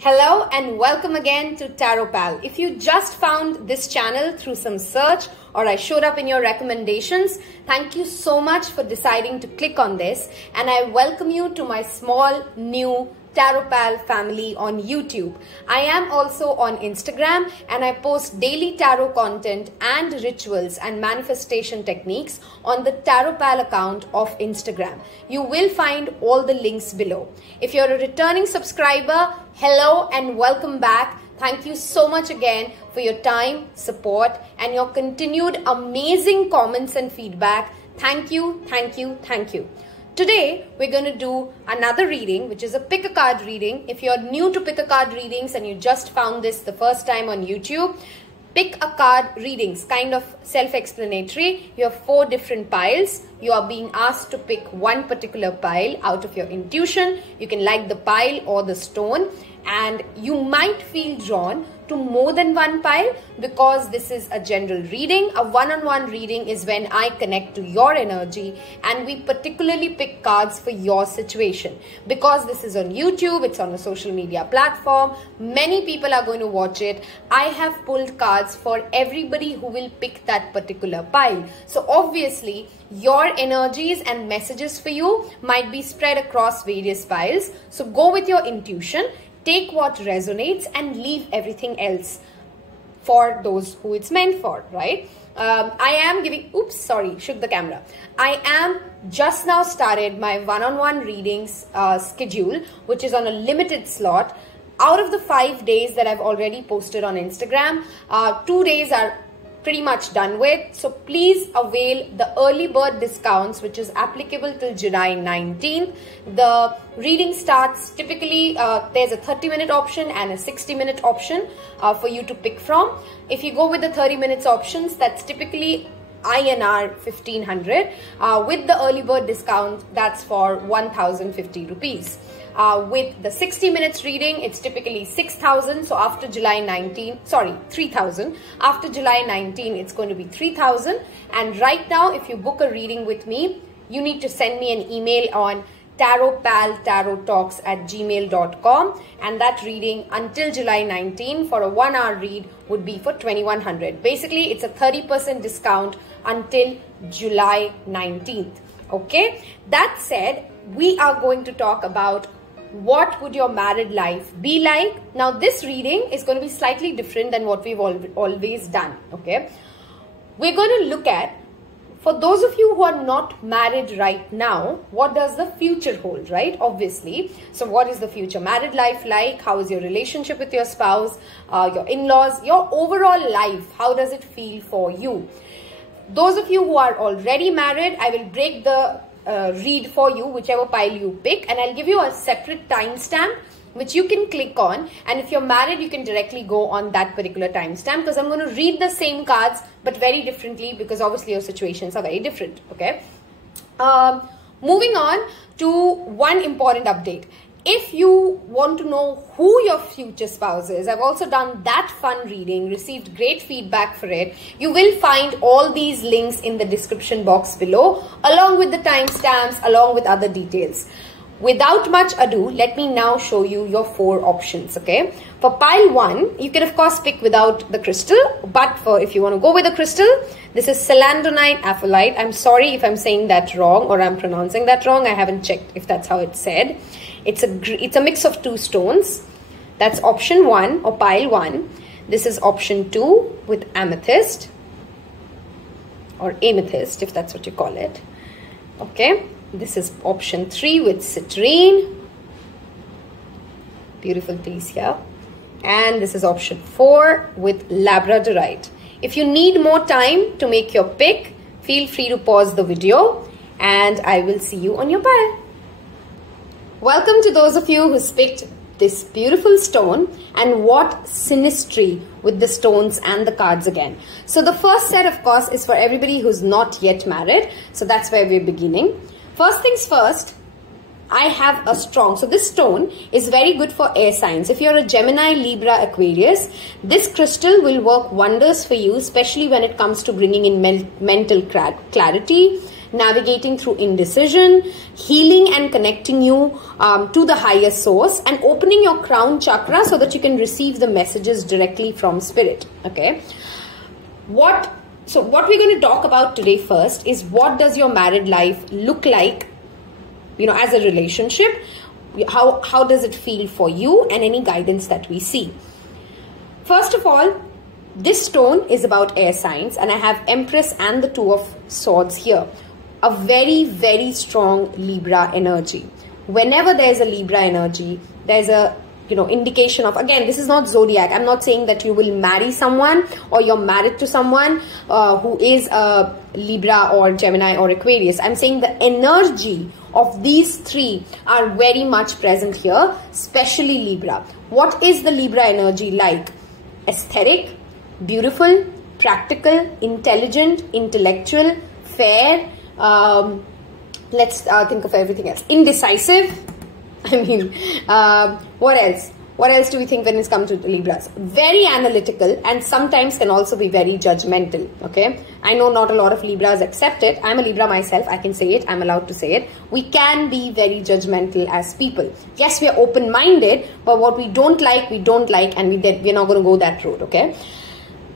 Hello and welcome again to Tarot Pal. If you just found this channel through some search or I showed up in your recommendations, thank you so much for deciding to click on this, and I welcome you to my small new Tarot Pal family on YouTube. I am also on Instagram and I post daily tarot content and rituals and manifestation techniques on the Tarot Pal account of Instagram. You will find all the links below. If you're a returning subscriber, hello and welcome back. Thank you so much again for your time, support, and your continued amazing comments and feedback. Thank you, thank you, thank you. Today, we're going to do another reading, which is a pick a card reading. If you're new to pick a card readings and you just found this the first time on YouTube, pick a card readings, kind of self-explanatory. You have 4 different piles. You are being asked to pick one particular pile out of your intuition. You can like the pile or the stone, and you might feel drawn to more than one pile because this is a general reading. A one-on-one reading is when I connect to your energy and we particularly pick cards for your situation. Because this is on YouTube, it's on a social media platform, many people are going to watch it. I have pulled cards for everybody who will pick that particular pile. So obviously, your energies and messages for you might be spread across various piles. So go with your intuition. Take what resonates and leave everything else for those who it's meant for, right? I am giving, shook the camera. I am just now started my one-on-one readings schedule, which is on a limited slot. Out of the 5 days that I've already posted on Instagram, 2 days are pretty much done with. So please avail the early bird discounts, which is applicable till July 19th. The reading starts typically, there's a 30-minute option and a 60-minute option for you to pick from. If you go with the 30 minutes options, that's typically INR 1500. With the early bird discount, that's for 1050 rupees. With the 60 minutes reading, it's typically 6,000. So after July 19, 3,000. After July 19, it's going to be 3,000. And right now, if you book a reading with me, you need to send me an email on tarotpaltarottalks@gmail.com, and that reading until July 19 for a 1-hour read would be for 2,100. Basically, it's a 30% discount until July 19th. Okay, that said, we are going to talk about what would your married life be like. Now, this reading is going to be slightly different than what we've always done. Okay, we're going to look at, for those of you who are not married right now, what does the future hold, right? Obviously. So what is the future married life like? How is your relationship with your spouse, your in-laws, your overall life? How does it feel for you? Those of you who are already married, I will break the read for you, whichever pile you pick, and I'll give you a separate timestamp which you can click on, and if you're married you can directly go on that particular timestamp, because I'm going to read the same cards but very differently because obviously your situations are very different. Okay, moving on to one important update. If you want to know who your future spouse is, I've also done that fun reading, received great feedback for it. You will find all these links in the description box below, along with the timestamps, along with other details. Without much ado, let me now show you your 4 options, okay? For pile 1, you can of course pick without the crystal, but if you want to go with the crystal, this is celandonite apholite. I'm sorry if I'm saying that wrong or I'm pronouncing that wrong. I haven't checked if that's how it's said. It's a mix of 2 stones. That's option 1 or pile 1. This is option 2 with amethyst or amethyst, if that's what you call it. Okay. This is option 3 with citrine. Beautiful piece here. And this is option 4 with labradorite. If you need more time to make your pick, feel free to pause the video and I will see you on your pile. Welcome to those of you who picked this beautiful stone, and what synastry with the stones and the cards again. So the first set, of course, is for everybody who's not yet married. So that's where we're beginning. First things first, I have a strong, so this stone is very good for air signs. If you're a Gemini, Libra, Aquarius, this crystal will work wonders for you, especially when it comes to bringing in mental clarity navigating through indecision, healing and connecting you to the higher source, and opening your crown chakra so that you can receive the messages directly from spirit. Okay. So what we're going to talk about today first is, what does your married life look like, as a relationship? How does it feel for you, and any guidance that we see. First of all, this stone is about air signs, and I have Empress and the Two of Swords here. A very, very strong Libra energy. Whenever there's a Libra energy, there's a indication of, again, this is not zodiac. I'm not saying that you will marry someone or you're married to someone who is a Libra or Gemini or Aquarius. I'm saying the energy of these three are very much present here, especially Libra. What is the Libra energy like? Aesthetic, beautiful, practical, intelligent, intellectual, fair. Let's think of everything else. Indecisive. What else? What else do we think when it's come to Libras? Very analytical, and sometimes can also be very judgmental. Okay, I know not a lot of Libras accept it. I'm a Libra myself. I can say it. I'm allowed to say it. We can be very judgmental as people. Yes, we are open-minded, but what we don't like, and we're not going to go that road. Okay,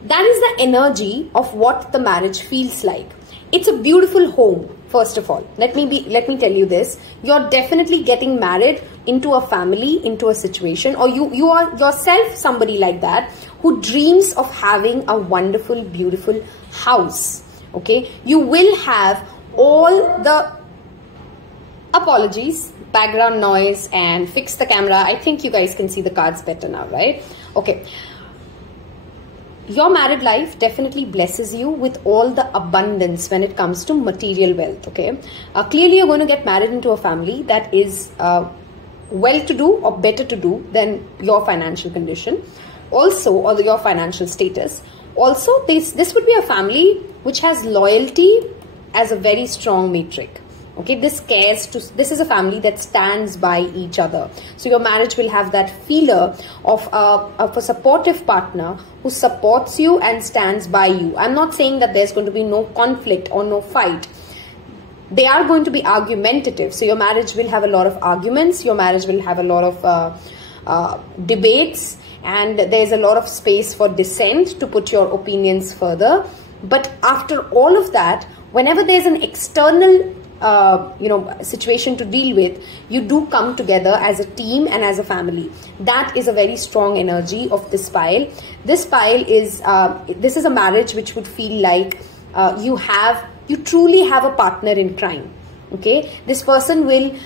that is the energy of what the marriage feels like. It's a beautiful home. First of all, let me tell you this. You're definitely getting married into a family, into a situation, or you are yourself somebody like that who dreams of having a wonderful, beautiful house. Okay, you will have all the, apologies, background noise, and fix the camera. I think you guys can see the cards better now, right? Okay. Your married life definitely blesses you with all the abundance when it comes to material wealth. Okay, clearly you're going to get married into a family that is well-to-do or better to do than your financial condition, also, or your financial status. Also, this would be a family which has loyalty as a very strong matrix. Okay, this is a family that stands by each other. So your marriage will have that feeler of a supportive partner who supports you and stands by you. I'm not saying that there's going to be no conflict or no fight. They are going to be argumentative. So your marriage will have a lot of arguments. Your marriage will have a lot of debates, and there's a lot of space for dissent to put your opinions further. But after all of that, whenever there's an external situation to deal with, you do come together as a team and as a family. That is a very strong energy of this pile. This pile is, this is a marriage which would feel like you truly have a partner in crime. Okay, this person will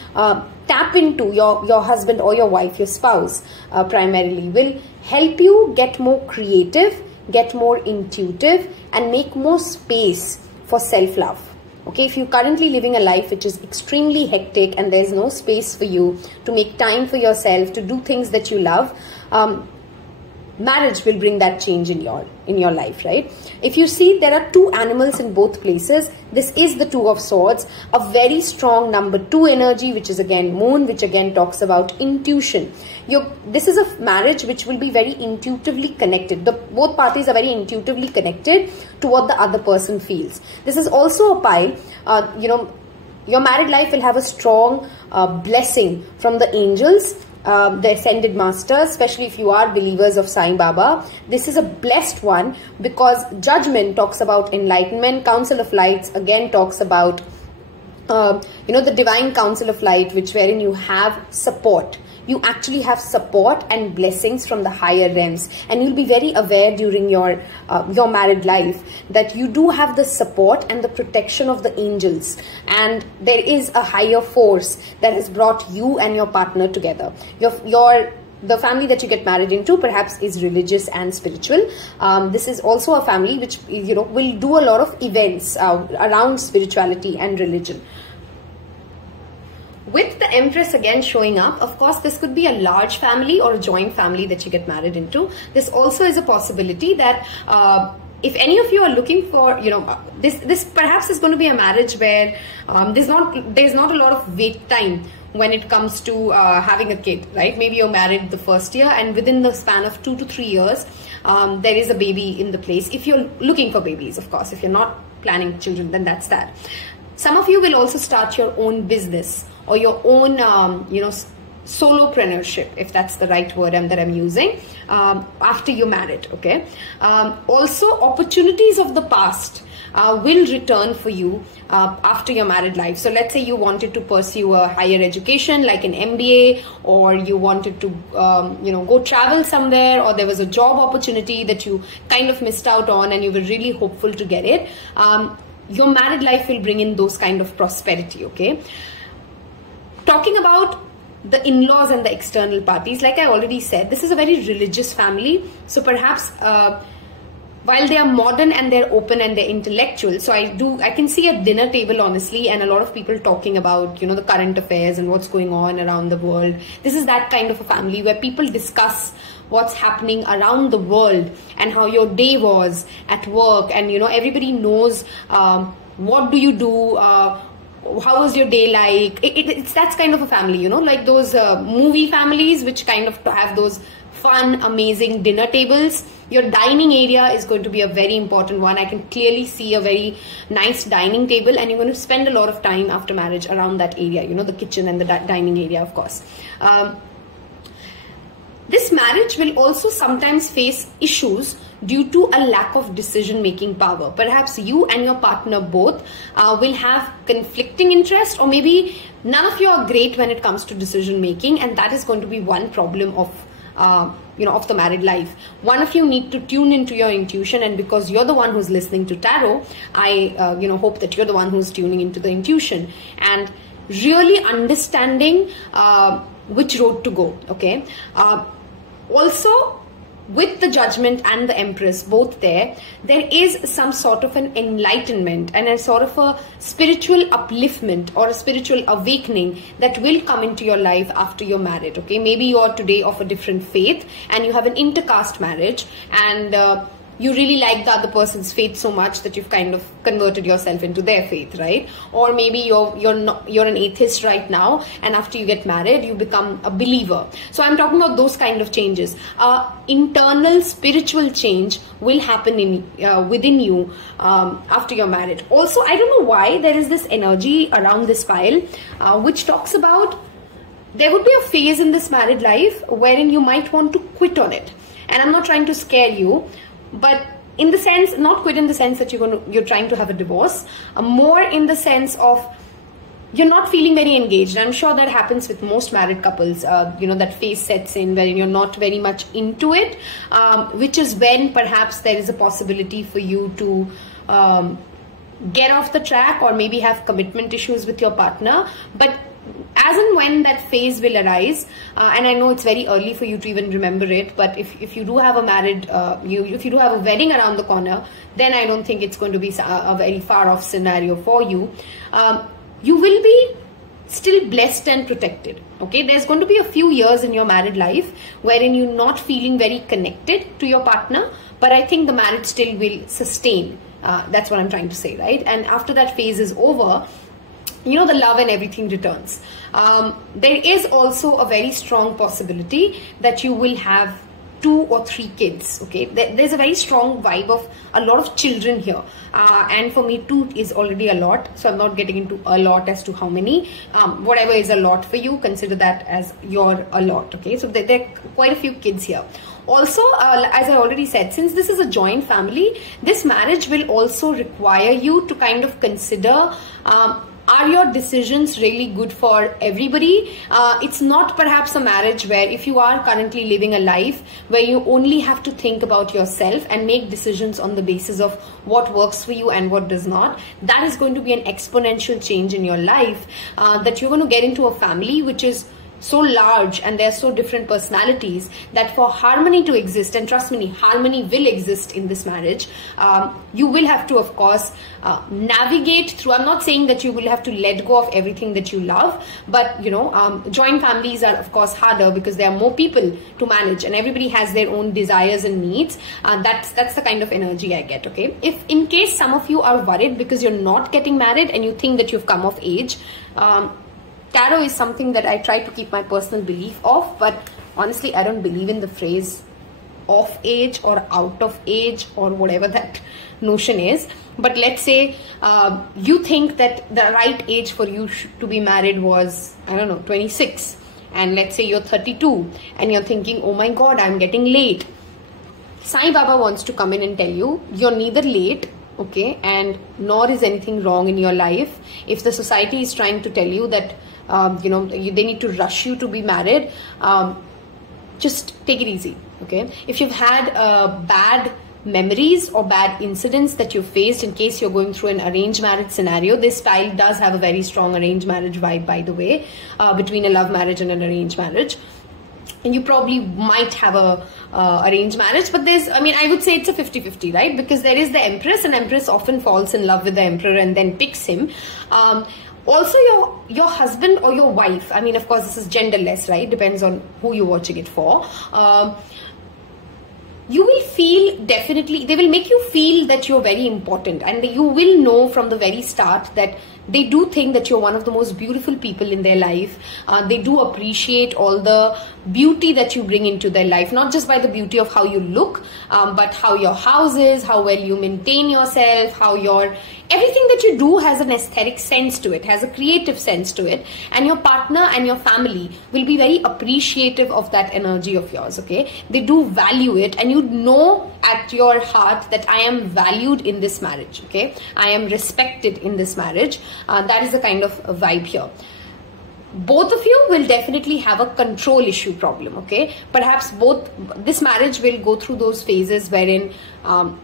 tap into your husband or your wife, your spouse primarily, will help you get more creative, get more intuitive, and make more space for self-love. Okay, if you're currently living a life which is extremely hectic and there's no space for you to make time for yourself, to do things that you love, marriage will bring that change in your life, right? If you see, there are two animals in both places. This is the Two of Swords, a very strong number 2 energy, which is again moon, which again talks about intuition. This is a marriage which will be very intuitively connected. Both parties are very intuitively connected to what the other person feels. This is also a pile, your married life will have a strong blessing from the angels, the ascended masters, especially if you are believers of Sai Baba. This is a blessed one because Judgment talks about enlightenment. Council of Lights again talks about the divine council of light, wherein you have support. You actually have support and blessings from the higher realms, and you'll be very aware during your married life that you do have the support and the protection of the angels, and there is a higher force that has brought you and your partner together. The family that you get married into perhaps is religious and spiritual. This is also a family which will do a lot of events around spirituality and religion. With the Empress again showing up, of course, this could be a large family or a joint family that you get married into. This also is a possibility that if any of you are looking for, this perhaps is going to be a marriage where there's not a lot of wait time when it comes to having a kid, right? Maybe you're married the first year, and within the span of 2 to 3 years, there is a baby in the place. If you're looking for babies, of course. If you're not planning children, then that's that. Some of you will also start your own business or your own, solopreneurship, if that's the right word that I'm using, after you're married, okay? Also, opportunities of the past will return for you after your married life. So let's say you wanted to pursue a higher education like an MBA, or you wanted to go travel somewhere, or there was a job opportunity that you kind of missed out on and you were really hopeful to get it. Your married life will bring in those kind of prosperity, okay? Talking about the in-laws and the external parties, like I already said, this is a very religious family. So perhaps while they are modern and they're open and they're intellectual, so I can see a dinner table, honestly, and a lot of people talking about, the current affairs and what's going on around the world. This is that kind of a family where people discuss what's happening around the world and how your day was at work, and everybody knows what do you do, how was your day like. It's that kind of a family, like those movie families which kind of have those fun, amazing dinner tables. Your dining area is going to be a very important one. I can clearly see a very nice dining table, and you're going to spend a lot of time after marriage around that area, the kitchen and the dining area, of course. This marriage will also sometimes face issues due to a lack of decision-making power. Perhaps you and your partner both will have conflicting interest, or maybe none of you are great when it comes to decision-making, and that is going to be one problem of the married life. One of you need to tune into your intuition, and because you're the one who's listening to tarot, I hope that you're the one who's tuning into the intuition and really understanding which road to go, okay? Also, with the Judgment and the Empress both there is some sort of an enlightenment and a sort of a spiritual upliftment or a spiritual awakening that will come into your life after you're married, okay? Maybe you're today of a different faith and you have an intercaste marriage, and you really like the other person's faith so much that you've kind of converted yourself into their faith, right? Or maybe you're an atheist right now, and after you get married, you become a believer. So I'm talking about those kind of changes. Internal spiritual change will happen within you after you're married. Also, I don't know why there is this energy around this file, which talks about there would be a phase in this married life wherein you might want to quit on it. And I'm not trying to scare you, but in the sense, not quit in the sense that you're trying to have a divorce, more in the sense of you're not feeling very engaged. I'm sure that happens with most married couples. That phase sets in where you're not very much into it, which is when perhaps there is a possibility for you to get off the track or maybe have commitment issues with your partner. But as and when that phase will arise, and I know it's very early for you to even remember it, but if you do have a married, if you do have a wedding around the corner, then I don't think it's going to be a very far off scenario for you. You will be still blessed and protected, okay? There's going to be a few years in your married life wherein you're not feeling very connected to your partner, but I think the marriage still will sustain. That's what I'm trying to say, right? And after that phase is over, the love and everything returns. There is also a very strong possibility that you will have 2 or 3 kids, okay? There's a very strong vibe of a lot of children here. And for me, 2 is already a lot. So I'm not getting into a lot as to how many. Whatever is a lot for you, consider that as your a lot, okay? So there are quite a few kids here. Also, as I already said, since this is a joint family, this marriage will also require you to kind of consider, are your decisions really good for everybody? It's not perhaps a marriage where if you are currently living a life where you only have to think about yourself and make decisions on the basis of what works for you and what does not, that is going to be an exponential change in your life, that you're going to get into a family which is so large and they're so different personalities that for harmony to exist, and trust me, harmony will exist in this marriage, you will have to, of course, navigate through. I'm not saying that you will have to let go of everything that you love, but joint families are of course harder because there are more people to manage and everybody has their own desires and needs. That's the kind of energy I get, okay? If in case some of you are worried because you're not getting married and you think that you've come of age, tarot is something that I try to keep my personal belief of, but honestly, I don't believe in the phrase off age or out of age or whatever that notion is. But let's say you think that the right age for you to be married was, I don't know, 26. And let's say you're 32 and you're thinking, oh my God, I'm getting late. Sai Baba wants to come in and tell you, you're neither late, okay, and nor is anything wrong in your life. If the society is trying to tell you that, they need to rush you to be married, just take it easy, okay. If you've had bad memories or bad incidents that you faced, in case you're going through an arranged marriage scenario, this style does have a very strong arranged marriage vibe, by the way, between a love marriage and an arranged marriage. And you probably might have a arranged marriage, but I would say it's a 50-50, right? Because there is the Empress, and Empress often falls in love with the Emperor and then picks him. Also, your husband or your wife, of course, this is genderless, right? Depends on who you're watching it for. You will feel, definitely, they will make you feel that you're very important, and you will know from the very start that they do think that you're one of the most beautiful people in their life. They do appreciate all the beauty that you bring into their life, not just by the beauty of how you look, but how your house is, how well you maintain yourself, everything that you do has an aesthetic sense to it, has a creative sense to it, and your partner and your family will be very appreciative of that energy of yours, okay? They do value it, and you know at your heart that I am valued in this marriage, okay? I am respected in this marriage. That is the kind of vibe here. Both of you will definitely have a control issue problem, okay? Perhaps this marriage will go through those phases wherein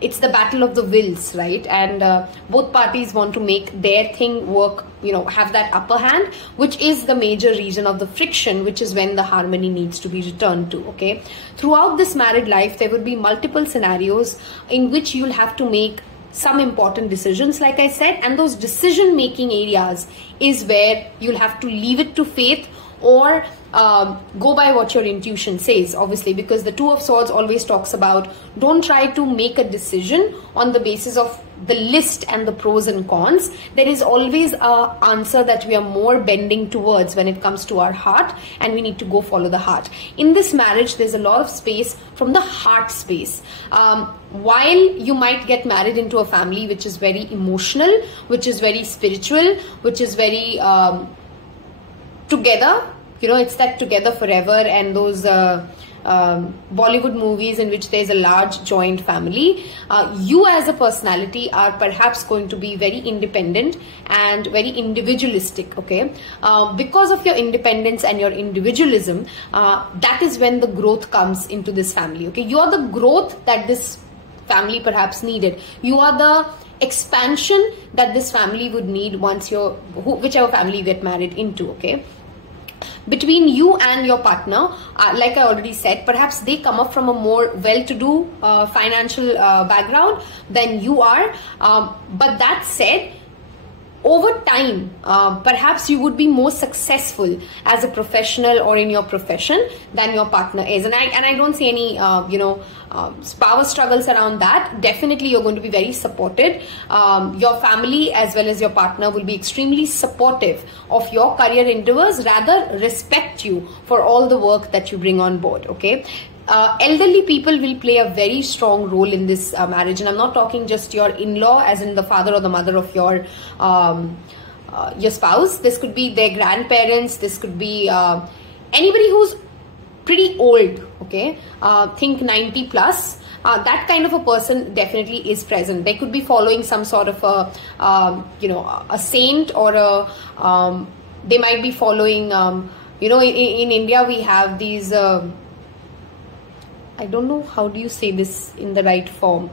it's the battle of the wills, right? And both parties want to make their thing work, have that upper hand, which is the major reason of the friction, which is when the harmony needs to be returned to, okay? Throughout this married life, there will be multiple scenarios in which you'll have to make some important decisions, like I said, and those decision making areas is where you'll have to leave it to faith or go by what your intuition says, obviously, because the Two of Swords always talks about don't try to make a decision on the basis of the list and the pros and cons. There is always a answer that we are more bending towards when it comes to our heart, and we need to go follow the heart. In this marriage, there's a lot of space from the heart space. While you might get married into a family which is very emotional, which is very spiritual, which is very together, it's that together forever, and those Bollywood movies in which there's a large joint family, you as a personality are perhaps going to be very independent and very individualistic, okay? Because of your independence and your individualism, that is when the growth comes into this family, okay? You are the growth that this family perhaps needed. You are the expansion that this family would need once whichever family you get married into, okay? Between you and your partner, like I already said, perhaps they come up from a more well-to-do financial background than you are. But that said, over time, perhaps you would be more successful as a professional or in your profession than your partner is. And I don't see any, power struggles around that. Definitely, you're going to be very supported. Your family as well as your partner will be extremely supportive of your career endeavors, rather respect you for all the work that you bring on board, okay? Elderly people will play a very strong role in this marriage, and I'm not talking just your in-law as in the father or the mother of your spouse. This could be their grandparents, this could be anybody who's pretty old, okay? Think 90 plus. That kind of a person definitely is present. They could be following some sort of a saint, or they might be following, in India we have these I don't know how do you say this in the right form.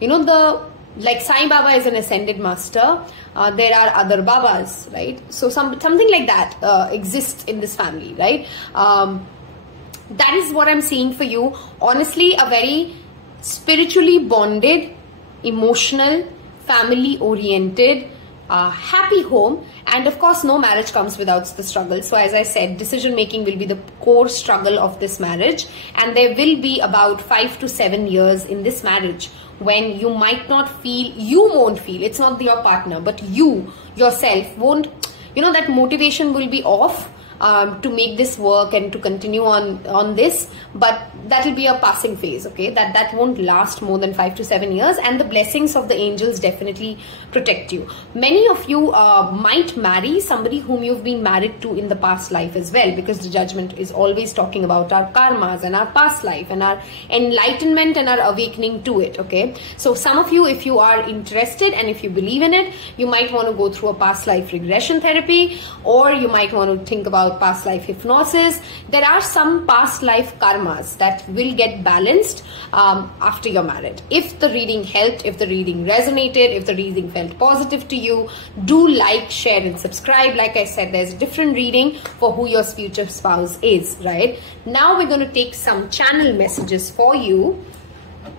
Like Sai Baba is an ascended master. There are other Babas, right? So something like that exists in this family, right? That is what I'm seeing for you. Honestly, a very spiritually bonded, emotional, family-oriented, happy home. And of course, no marriage comes without the struggle. So as I said, decision making will be the core struggle of this marriage. And there will be about 5 to 7 years in this marriage when you might not feel, it's not your partner, but you yourself won't, that motivation will be off. to make this work and to continue on this, but that will be a passing phase, okay? That won't last more than 5 to 7 years, and the blessings of the angels definitely protect you. Many of you might marry somebody whom you've been married to in the past life as well, because the judgment is always talking about our karmas and our past life and our enlightenment and our awakening to it, okay? So some of you, if you are interested and if you believe in it, you might want to go through a past life regression therapy, or you might want to think about past life hypnosis. There are some past life karmas that will get balanced after you're married. If the reading helped, if the reading resonated, if the reading felt positive to you, do like, share and subscribe. Like I said, there's a different reading for who your future spouse is, right? Now we're going to take some channel messages for you.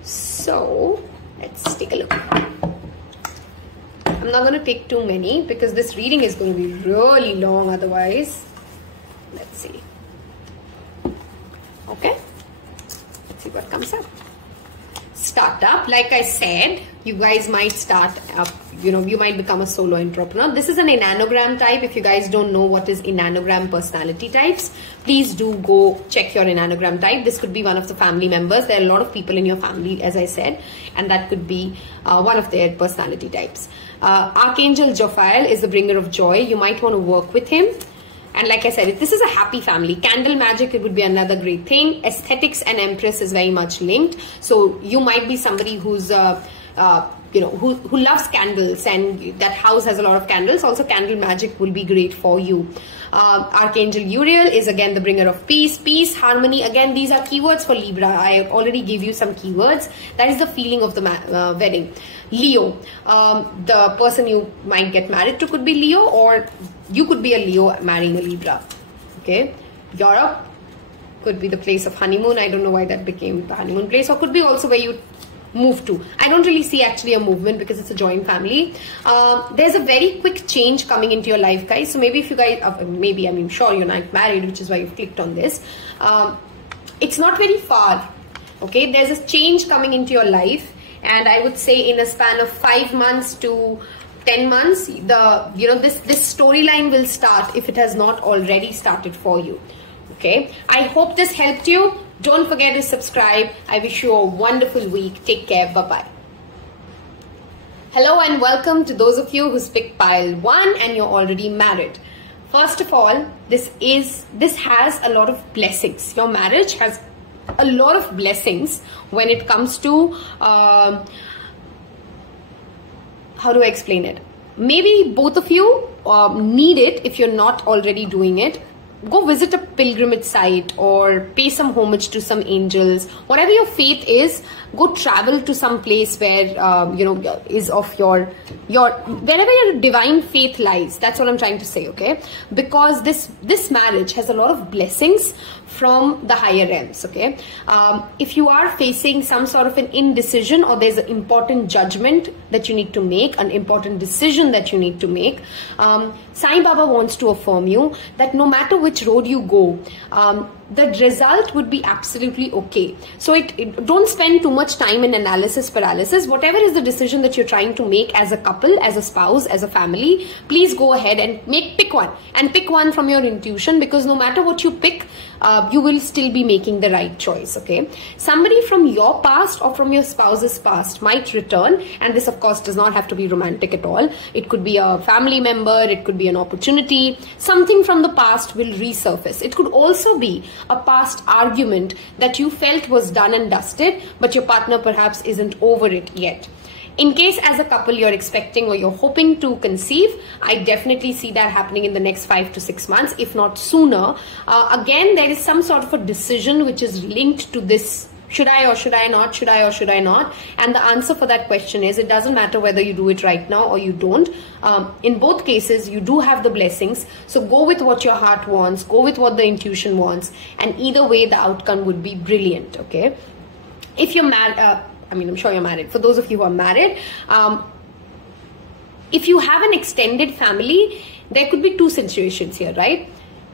So let's take a look. I'm not going to take too many because this reading is going to be really long otherwise. Let's see. Okay. Let's see what comes up. Startup, like I said, you guys might start up, you might become a solo entrepreneur. This is an enneagram type. If you guys don't know what is enneagram personality types, please do go check your enneagram type. This could be one of the family members. There are a lot of people in your family, as I said, and that could be one of their personality types. Archangel Jophiel is the bringer of joy. You might want to work with him. And like I said, this is a happy family. Candle magic, it would be another great thing. Aesthetics and Empress is very much linked. So you might be somebody who's, who loves candles, and that house has a lot of candles. Also, candle magic will be great for you. Archangel Uriel is again the bringer of peace, harmony. Again, these are keywords for Libra. I already gave you some keywords. That is the feeling of the wedding. Leo, the person you might get married to could be Leo, or you could be a Leo marrying a Libra. Okay. Europe could be the place of honeymoon. I don't know why that became the honeymoon place, or could be also where you move to. I don't really see actually a movement because it's a joint family. There's a very quick change coming into your life, guys. So maybe if you guys, I'm sure you're not married, which is why you've clicked on this. It's not very far. Okay. There's a change coming into your life. And I would say in a span of 5 months to 10 months, this storyline will start if it has not already started for you. Okay. I hope this helped you. Don't forget to subscribe. I wish you a wonderful week. Take care. Bye-bye. Hello and welcome to those of you who's picked pile 1 and you're already married. First of all, this has a lot of blessings. Your marriage has a lot of blessings when it comes to how do I explain it? Maybe both of you need it. If you're not already doing it, go visit a pilgrimage site or pay some homage to some angels. Whatever your faith is, go travel to some place where is of your wherever your divine faith lies. That's what I'm trying to say, okay? Because this marriage has a lot of blessings from the higher realms, okay? If you are facing some sort of an indecision, or there's an important judgment that you need to make, an important decision that you need to make, Sai Baba wants to affirm you that no matter which road you go, the result would be absolutely okay. So don't spend too much time in analysis paralysis. Whatever is the decision that you're trying to make as a couple, as a spouse, as a family, please go ahead and pick one. And pick one from your intuition, because no matter what you pick, you will still be making the right choice, okay? Somebody from your past or from your spouse's past might return, and this of course does not have to be romantic at all. It could be a family member, it could be an opportunity, something from the past will resurface. It could also be a past argument that you felt was done and dusted, but your partner perhaps isn't over it yet. In case as a couple you're expecting or you're hoping to conceive, I definitely see that happening in the next 5 to 6 months, if not sooner. Again, there is some sort of a decision which is linked to this. Should I or should I not? Should I or should I not? And the answer for that question is, it doesn't matter whether you do it right now or you don't. In both cases, you do have the blessings. So go with what your heart wants. Go with what the intuition wants. And either way, the outcome would be brilliant, okay? If you're married, I'm sure you're married. For those of you who are married, if you have an extended family, there could be two situations here, right?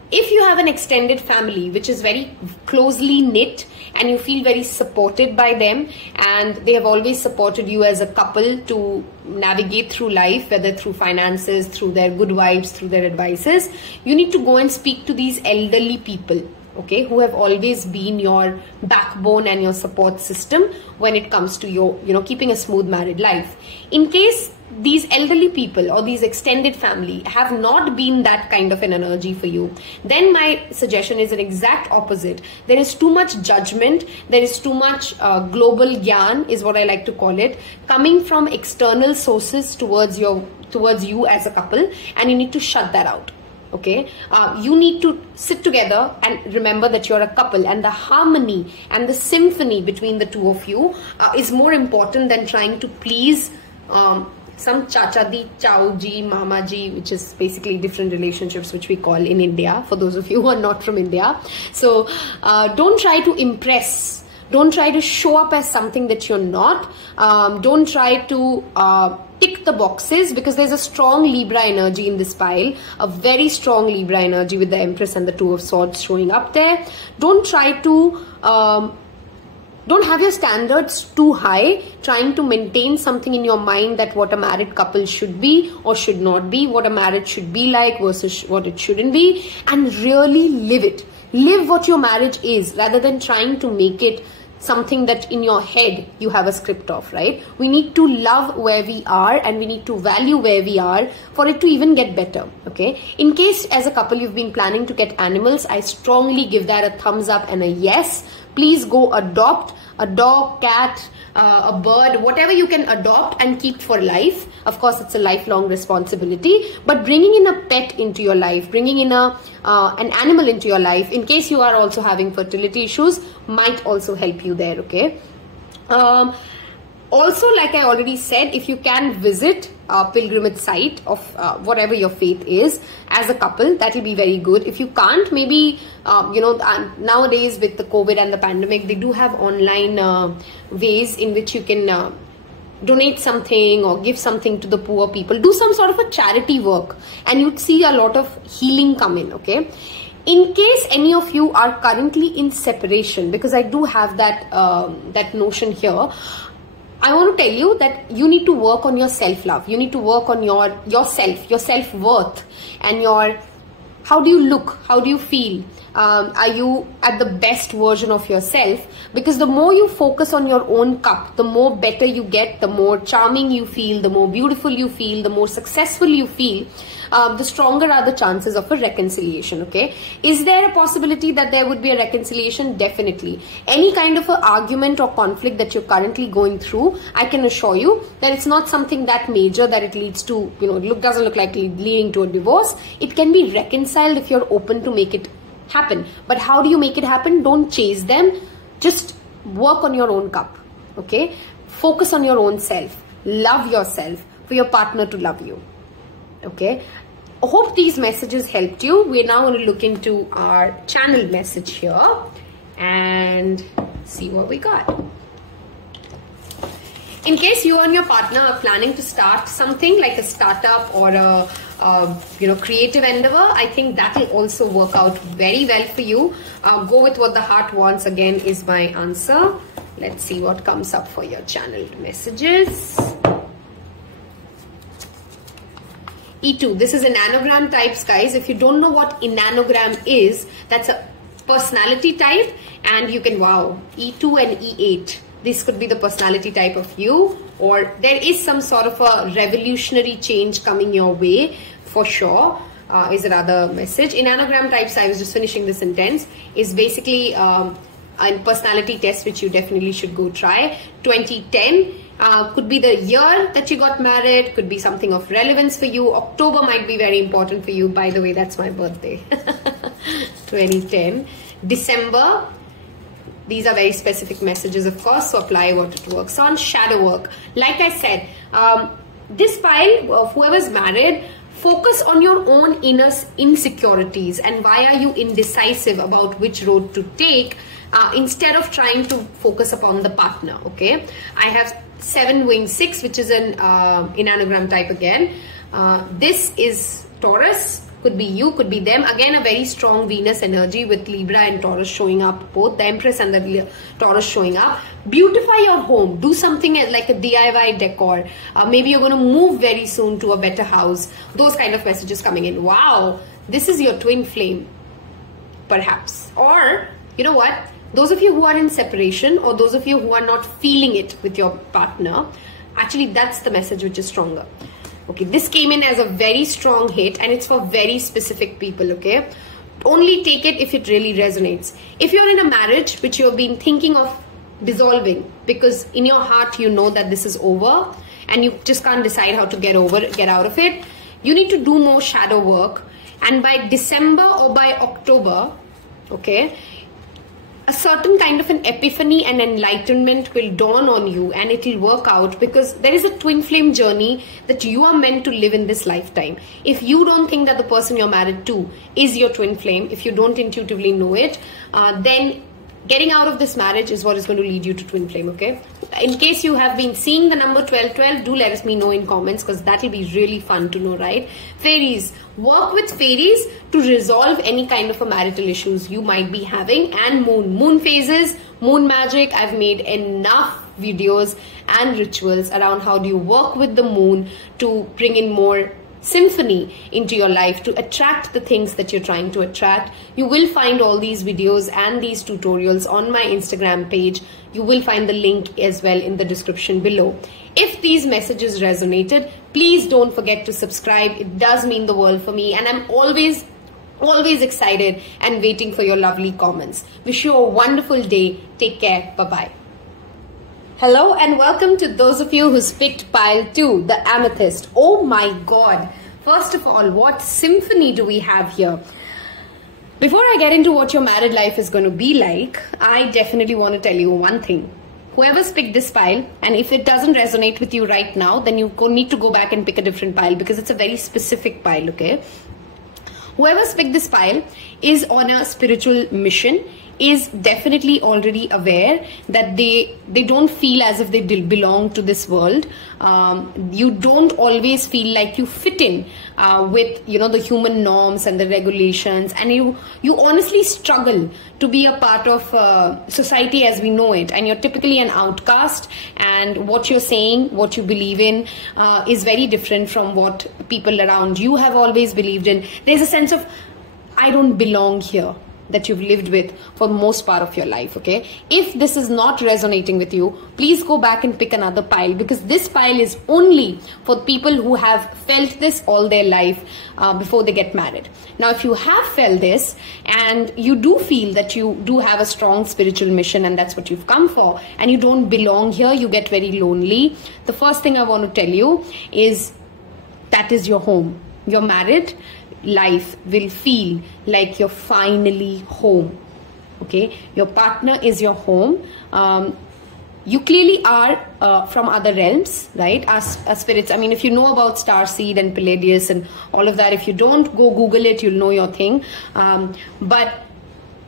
If you have an extended family which is very closely knit and you feel very supported by them, and they have always supported you as a couple to navigate through life, whether through finances, through their good vibes, through their advices. You need to go and speak to these elderly people, okay, who have always been your backbone and your support system when it comes to your, keeping a smooth married life. In case these elderly people or these extended family have not been that kind of an energy for you, then my suggestion is an exact opposite. There is too much judgment, there is too much global gyan, is what I like to call it, coming from external sources towards you as a couple, and you need to shut that out. Okay, you need to sit together and remember that you're a couple, and the harmony and the symphony between the two of you is more important than trying to please some chacha di, chao ji, mama ji, which is basically different relationships which we call in India, for those of you who are not from India. So don't try to impress. Don't try to show up as something that you're not. Don't try to tick the boxes, because there's a strong Libra energy in this pile, a very strong Libra energy with the Empress and the Two of Swords showing up there. Don't try to, don't have your standards too high, trying to maintain something in your mind that what a married couple should be or should not be, what a marriage should be like versus what it shouldn't be, and really live it. Live what your marriage is, rather than trying to make it something that in your head you have a script of, right? We need to love where we are, and we need to value where we are for it to even get better, okay? In case as a couple you've been planning to get animals, I strongly give that a thumbs up and a yes. Please go adopt a dog, cat, a bird, whatever you can adopt and keep for life. Of course, it's a lifelong responsibility, but bringing in a pet into your life, bringing in an animal into your life, in case you are also having fertility issues, might also help you there, okay? Also, like I already said, if you can visit a pilgrimage site of whatever your faith is as a couple, that will be very good. If you can't, maybe, nowadays with the COVID and the pandemic, they do have online ways in which you can donate something or give something to the poor people. Do some sort of a charity work, and you'd see a lot of healing come in, okay? In case any of you are currently in separation, because I do have that, that notion here, I want to tell you that you need to work on your self-love. You need to work on yourself, your self-worth, and how do you look? How do you feel? Are you at the best version of yourself? Because the more you focus on your own cup, the more better you get, the more charming you feel, the more beautiful you feel, the more successful you feel, the stronger are the chances of a reconciliation, okay? Is there a possibility that there would be a reconciliation? Definitely. Any kind of an argument or conflict that you're currently going through, I can assure you that it's not something that major that it leads to, doesn't look like leading to a divorce. It can be reconciled if you're open to make it happen. But how do you make it happen? Don't chase them. Just work on your own cup, okay? Focus on your own self. Love yourself for your partner to love you, okay? I hope these messages helped you. We're now going to look into our channel message here and see what we got. In case you and your partner are planning to start something like a startup or a creative endeavor, I think that will also work out very well for you. Go with what the heart wants, again, is my answer. Let's see what comes up for your channeled messages. E2, this is enneagram types, guys. If you don't know what enneagram is, that's a personality type, and you can, wow, E2 and E8. This could be the personality type of you, or there is some sort of a revolutionary change coming your way for sure, is another message. Enneagram types, I was just finishing the sentence, is basically a personality test which you definitely should go try. 2010 could be the year that you got married, could be something of relevance for you. October might be very important for you. By the way, that's my birthday. 2010. December. These are very specific messages, of course, so apply what it works on. Shadow work. Like I said, this pile of whoever's married, focus on your own inner insecurities and why are you indecisive about which road to take, instead of trying to focus upon the partner, okay? I have 7 wing 6, which is an enneagram type again. This is Taurus. could be you, could be them. Again, a very strong Venus energy with Libra and Taurus showing up, both the Empress and the Taurus showing up. Beautify your home. Do something like a DIY decor. Maybe you're going to move very soon to a better house. Those kind of messages coming in. Wow, this is your twin flame, perhaps. Or, you know what? Those of you who are in separation, or those of you who are not feeling it with your partner, actually that's the message which is stronger. Okay, this came in as a very strong hit, and it's for very specific people, okay? Only take it if it really resonates. If you're in a marriage which you've been thinking of dissolving, because in your heart you know that this is over and you just can't decide how to get out of it, you need to do more shadow work. And by December or by October, okay, a certain kind of an epiphany and enlightenment will dawn on you, and it will work out, because there is a twin flame journey that you are meant to live in this lifetime. If you don't think that the person you're married to is your twin flame, if you don't intuitively know it, then getting out of this marriage is what is going to lead you to twin flame, okay? In case you have been seeing the number 1212, do let me know in comments, because that will be really fun to know, right? Fairies. Work with fairies to resolve any kind of a marital issues you might be having. And moon phases, moon magic. I've made enough videos and rituals around how do you work with the moon to bring in more symphony into your life, to attract the things that you're trying to attract. You will find all these videos and these tutorials on my Instagram page. You will find the link as well in the description below. If these messages resonated, please don't forget to subscribe. It does mean the world for me, and I'm always excited and waiting for your lovely comments. Wish you a wonderful day. Take care. Bye-bye. Hello and welcome to those of you who's picked pile 2, the amethyst. Oh my God. First of all, what symphony do we have here? Before I get into what your married life is going to be like, I definitely want to tell you one thing. Whoever's picked this pile, and if it doesn't resonate with you right now, then you need to go back and pick a different pile, because it's a very specific pile, okay? Whoever's picked this pile is on a spiritual mission, is definitely already aware that they don't feel as if they belong to this world. You don't always feel like you fit in with, you know, the human norms and the regulations, and you honestly struggle to be a part of society as we know it, and you're typically an outcast, and what you're saying, what you believe in is very different from what people around you have always believed in. There's a sense of I don't belong here that you've lived with for most part of your life, okay? If this is not resonating with you, please go back and pick another pile, because this pile is only for people who have felt this all their life before they get married. Now, if you have felt this and you do feel that you do have a strong spiritual mission and that's what you've come for, and you don't belong here, you get very lonely, the first thing I want to tell you is that is your home. You're married. Life will feel like you're finally home, okay? Your partner is your home. You clearly are from other realms, right? As spirits. I mean, if you know about Starseed and Palladius and all of that, if you don't, go Google it, you'll know your thing. But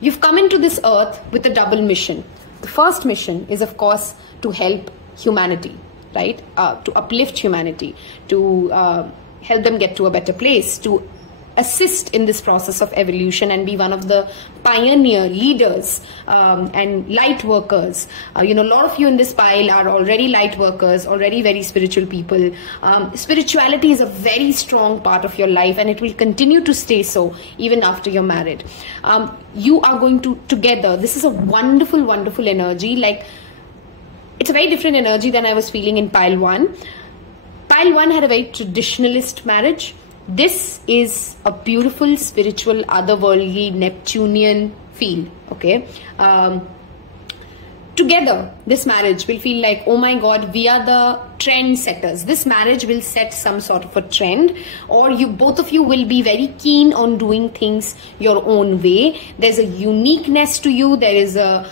you've come into this earth with a double mission. The first mission is, of course, to help humanity, right? To uplift humanity, to help them get to a better place, to assist in this process of evolution and be one of the pioneer leaders and light workers. You know, a lot of you in this pile are already light workers, already very spiritual people. Spirituality is a very strong part of your life, and it will continue to stay so even after you're married. You are going to together. This is a wonderful, wonderful energy. Like, it's a very different energy than I was feeling in pile 1. Pile 1 had a very traditionalist marriage. This is a beautiful, spiritual, otherworldly, Neptunian feel, okay? Together, this marriage will feel like, oh my God, we are the trend setters. This marriage will set some sort of a trend, or both of you will be very keen on doing things your own way. There's a uniqueness to you. There is a...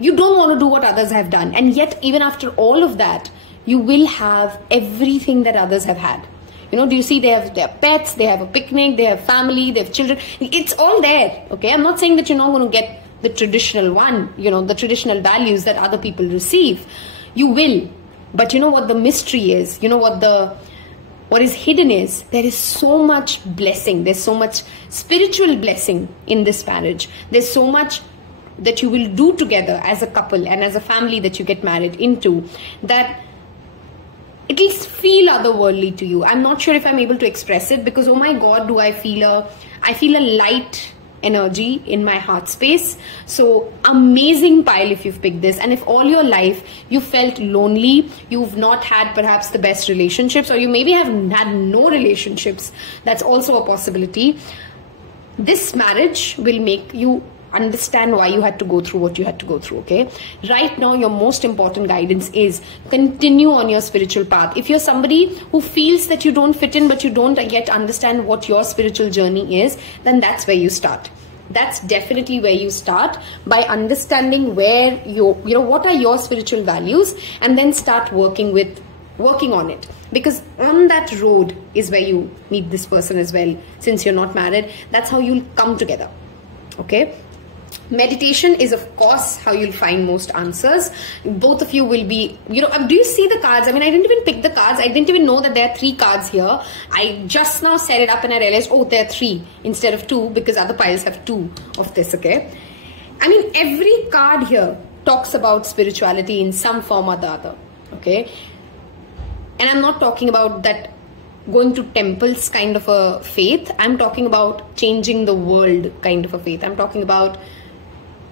you don't want to do what others have done. And yet, even after all of that, you will have everything that others have had. You know, do you see they have their pets, they have a picnic, they have family, they have children. It's all there, okay? I'm not saying that you're not going to get the traditional one, you know, the traditional values that other people receive. You will. But you know what the mystery is? You know what what is hidden is there is so much blessing. There's so much spiritual blessing in this marriage. There's so much that you will do together as a couple and as a family that you get married into, that it will feel otherworldly to you. I'm not sure if I'm able to express it, because oh my God, do I feel a light energy in my heart space. So amazing pile if you've picked this. And if all your life you felt lonely, you've not had perhaps the best relationships, or you maybe have had no relationships, that's also a possibility. This marriage will make you understand why you had to go through what you had to go through, okay? Right now, your most important guidance is continue on your spiritual path. If you're somebody who feels that you don't fit in, but you don't yet understand what your spiritual journey is, then that's where you start. That's definitely where you start, by understanding where what are your spiritual values, and then start working on it. Because on that road is where you meet this person as well. Since you're not married, that's how you'll come together, okay? Meditation is, of course, how you'll find most answers. Both of you will be, do you see the cards? I mean, I didn't even pick the cards. I didn't even know that there are 3 cards here. I just now set it up and I realized, oh, there are 3 instead of 2, because other piles have 2 of this, okay? I mean, every card here talks about spirituality in some form or the other, okay? And I'm not talking about that going to temples kind of a faith. I'm talking about changing the world kind of a faith. I'm talking about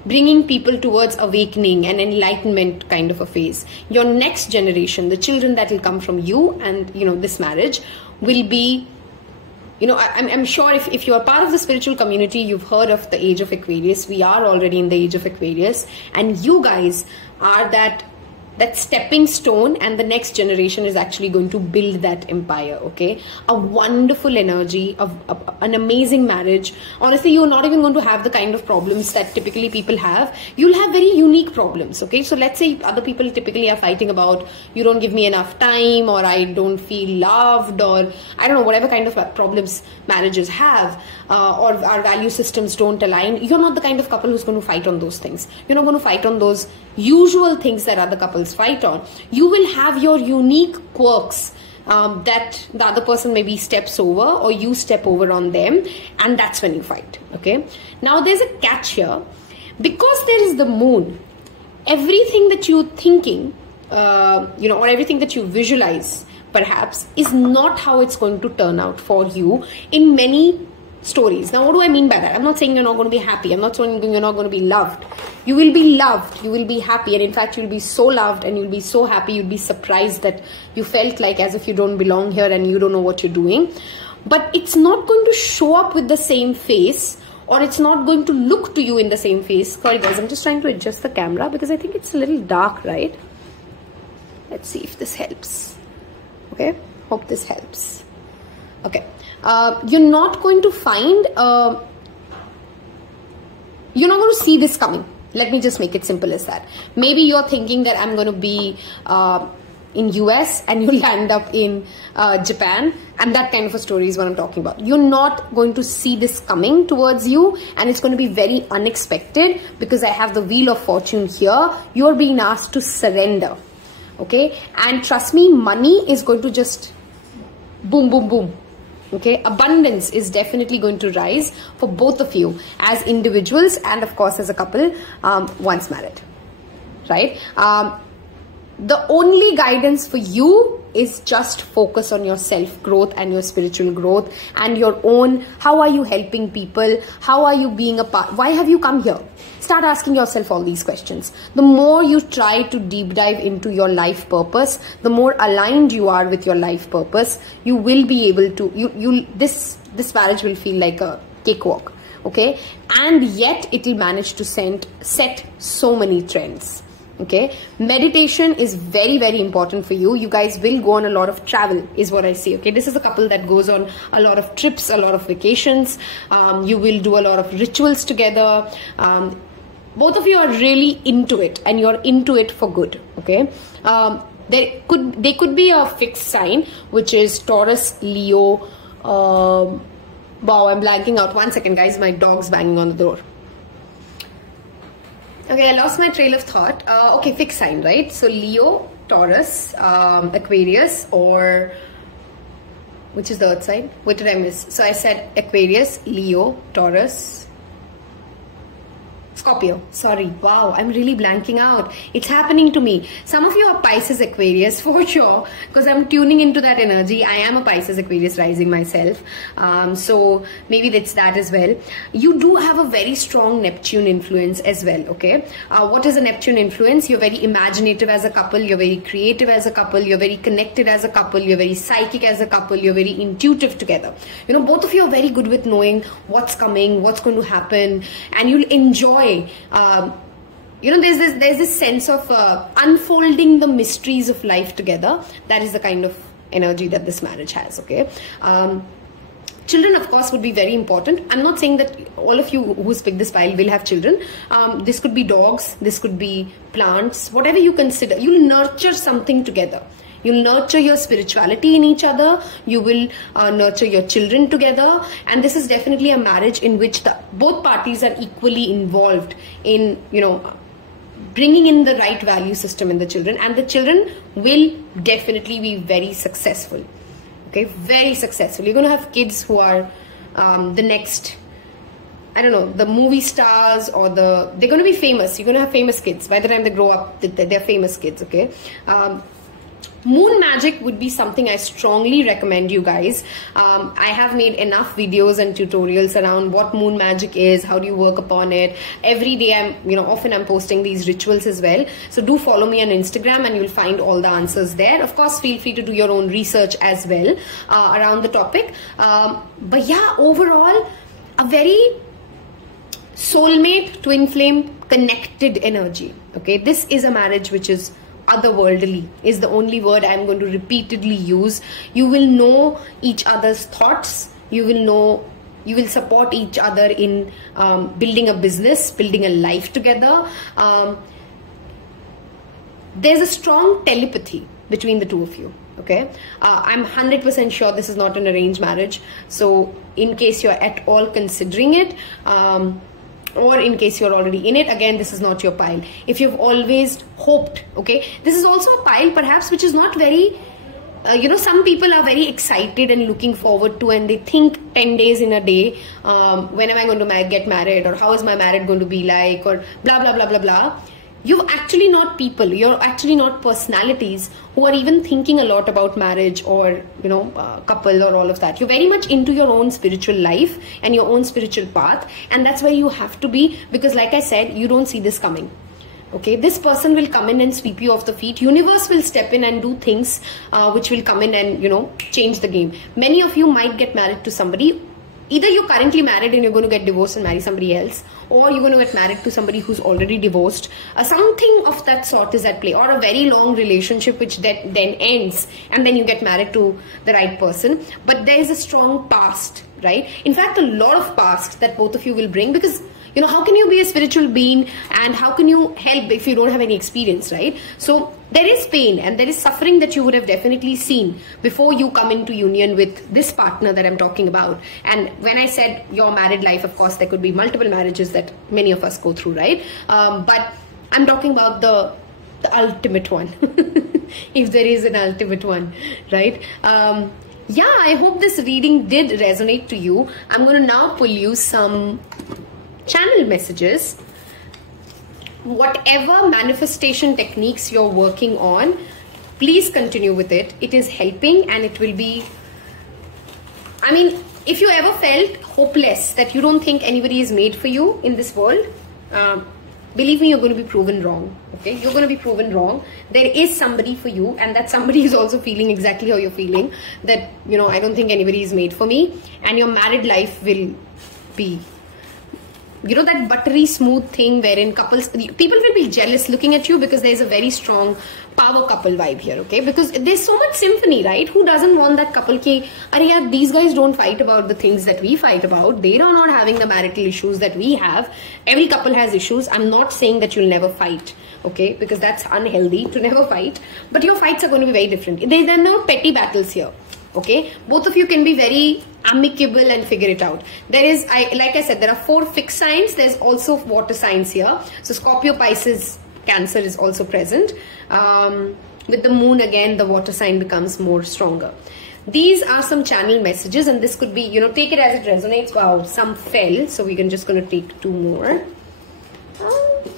bringing people towards awakening and enlightenment kind of a phase. Your next generation, the children that will come from you and, this marriage will be, I'm sure if you are part of the spiritual community, you've heard of the age of Aquarius. We are already in the age of Aquarius, and you guys are that stepping stone, and the next generation is actually going to build that empire, okay? A wonderful energy of an amazing marriage. Honestly, you're not even going to have the kind of problems that typically people have. You'll have very unique problems, okay? So let's say other people typically are fighting about, you don't give me enough time, or I don't feel loved, or I don't know, whatever kind of problems marriages have, or our value systems don't align. You're not the kind of couple who's going to fight on those things. You're not going to fight on those usual things that other couples fight on. You will have your unique quirks that the other person maybe steps over, or you step over on them, and that's when you fight, okay? Now there's a catch here. Because there is the moon, everything that you're thinking, or everything that you visualize perhaps is not how it's going to turn out for you in many stories. Now, what do I mean by that? I'm not saying you're not going to be happy. I'm not saying you're not going to be loved. You will be loved. You will be happy. And in fact, you'll be so loved and you'll be so happy. You'll be surprised that you felt like as if you don't belong here and you don't know what you're doing. But it's not going to show up with the same face, or it's not going to look to you in the same face. Sorry guys, I'm just trying to adjust the camera because I think it's a little dark, right? Let's see if this helps. Okay, hope this helps. Okay. You're not going to find, you're not going to see this coming. Let me just make it simple as that. Maybe you're thinking that I'm going to be in US and you'll land up in Japan, and that kind of a story is what I'm talking about. You're not going to see this coming towards you, and it's going to be very unexpected because I have the Wheel of Fortune here. You're being asked to surrender, okay? And trust me, money is going to just boom, boom, boom. Okay, abundance is definitely going to rise for both of you as individuals and of course as a couple once married, right? The only guidance for you is just focus on your self-growth and your spiritual growth and your own, how are you helping people? How are you being a part? Why have you come here? Start asking yourself all these questions. The more you try to deep dive into your life purpose, the more aligned you are with your life purpose, you will be able to, this marriage will feel like a cakewalk, okay? And yet it will manage to set so many trends. Okay, meditation is very, very important for you. You guys will go on a lot of travel is what I see. Okay, this is a couple that goes on a lot of trips, a lot of vacations. You will do a lot of rituals together. Both of you are really into it, and you're into it for good. Okay, they could be a fixed sign, which is Taurus, Leo. Wow, I'm blanking out. 1 second, guys. My dog's banging on the door. Okay, I lost my trail of thought. Okay, fixed sign, right? So Leo, Taurus, Aquarius, or which is the earth side. What did I miss? So I said Aquarius, Leo, Taurus, Scorpio. Sorry. Wow, I'm really blanking out. It's happening to me. Some of you are Pisces, Aquarius for sure, because I'm tuning into that energy. I am a Pisces, Aquarius rising myself. So maybe that's that as well. You do have a very strong Neptune influence as well. Okay. What is a Neptune influence? You're very imaginative as a couple. You're very creative as a couple. You're very connected as a couple. You're very psychic as a couple. You're very intuitive together. You know, both of you are very good with knowing what's coming, what's going to happen, and you'll enjoy. You know, there's this sense of unfolding the mysteries of life together. That is the kind of energy that this marriage has. Okay. Children, of course, would be very important. I'm not saying that all of you who's picked this pile will have children. This could be dogs, this could be plants, whatever you consider. You'll nurture something together. You'll nurture your spirituality in each other. You will nurture your children together. And this is definitely a marriage in which both parties are equally involved in, you know, bringing in the right value system in the children. And the children will definitely be very successful. Okay, very successful. You're going to have kids who are the next, I don't know, the movie stars, or they're going to be famous. You're going to have famous kids. By the time they grow up, they're famous kids. Okay. Moon magic would be something I strongly recommend you guys. I have made enough videos and tutorials around what moon magic is, how do you work upon it. Every day often I'm posting these rituals as well. So do follow me on Instagram and you'll find all the answers there. Of course, feel free to do your own research as well around the topic. But yeah, overall, a very soulmate, twin flame, connected energy. Okay, this is a marriage which is otherworldly, is the only word I'm going to repeatedly use. You will know each other's thoughts. You will support each other in building a business, building a life together. There's a strong telepathy between the two of you. Okay, I'm 100% sure this is not an arranged marriage. So in case you're at all considering it, or in case you're already in it, again, this is not your pile. If you've always hoped, okay, this is also a pile perhaps which is not very, some people are very excited and looking forward to, and they think 10 days in a day, when am I going to get married, or how is my marriage going to be like, or blah, blah, blah, blah, blah. You're actually not people, you're actually not personalities who are even thinking a lot about marriage or, couple or all of that. You're very much into your own spiritual life and your own spiritual path. And that's where you have to be, because like I said, you don't see this coming. Okay, this person will come in and sweep you off the feet. Universe will step in and do things which will come in and, change the game. Many of you might get married to somebody. Either you're currently married and you're going to get divorced and marry somebody else, or you're going to get married to somebody who's already divorced. Something of that sort is at play, or a very long relationship which then ends and then you get married to the right person. But there is a strong past, right? In fact, a lot of past that both of you will bring, because how can you be a spiritual being and how can you help if you don't have any experience, right? So there is pain and there is suffering that you would have definitely seen before you come into union with this partner that I'm talking about. And when I said your married life, of course, there could be multiple marriages that many of us go through, right? But I'm talking about the ultimate one, if there is an ultimate one, right? Yeah, I hope this reading did resonate to you. I'm going to now pull you some channel messages. Whatever manifestation techniques you're working on, please continue with it. It is helping, and it will be, if you ever felt hopeless, that you don't think anybody is made for you in this world, believe me, you're going to be proven wrong. Okay, you're going to be proven wrong. There is somebody for you, and that somebody is also feeling exactly how you're feeling, that I don't think anybody is made for me. And your married life will be, that buttery smooth thing wherein people will be jealous looking at you, because there's a very strong power couple vibe here. Okay, because there's so much symphony, right? Who doesn't want that couple ki, yeah, these guys don't fight about the things that we fight about. They are not having the marital issues that we have. Every couple has issues. I'm not saying that you'll never fight, okay, because that's unhealthy to never fight, but your fights are going to be very different. There are no petty battles here. Okay, both of you can be very amicable and figure it out. There is, like I said, there are 4 fixed signs. There's also water signs here. So Scorpio, Pisces, Cancer is also present. With the moon, again, the water sign becomes more stronger. These are some channel messages, and this could be, you know, take it as it resonates. Wow, some fell, so we're just going to take 2 more.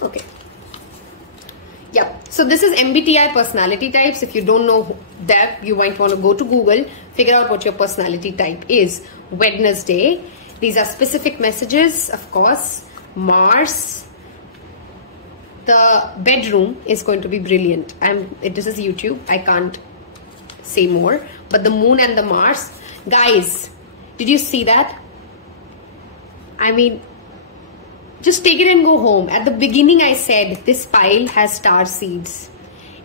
Okay. Yeah, so this is MBTI personality types. If you don't know that, you might want to go to Google, figure out what your personality type is. Wednesday. These are specific messages, of course. Mars. The bedroom is going to be brilliant. This is YouTube. I can't say more. But the moon and the Mars. Guys, did you see that? I mean, just take it and go home. At the beginning I said this pile has star seeds.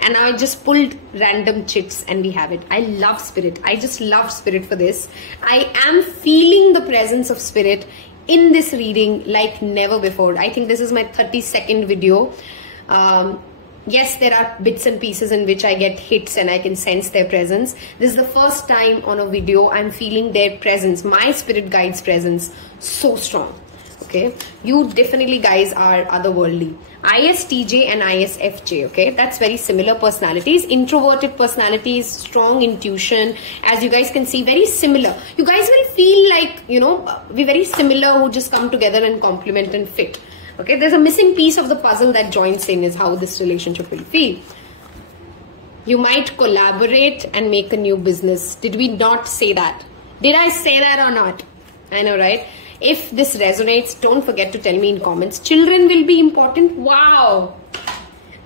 And I just pulled random chips and we have it. I love spirit. I just love spirit for this. I am feeling the presence of spirit in this reading like never before. I think this is my 32nd video. Yes, there are bits and pieces in which I get hits and I can sense their presence. This is the first time on a video I'm feeling their presence, my spirit guide's presence, so strong. Okay, you definitely guys are otherworldly. ISTJ and ISFJ, okay, that's very similar personalities. Introverted personalities, strong intuition, as you guys can see, very similar. You guys will feel like, you know, we're very similar, who just come together and complement and fit. Okay, there's a missing piece of the puzzle that joins in is how this relationship will feel. You might collaborate and make a new business. Did we not say that? Did I say that or not? I know, right? If this resonates, don't forget to tell me in comments. Children will be important. Wow.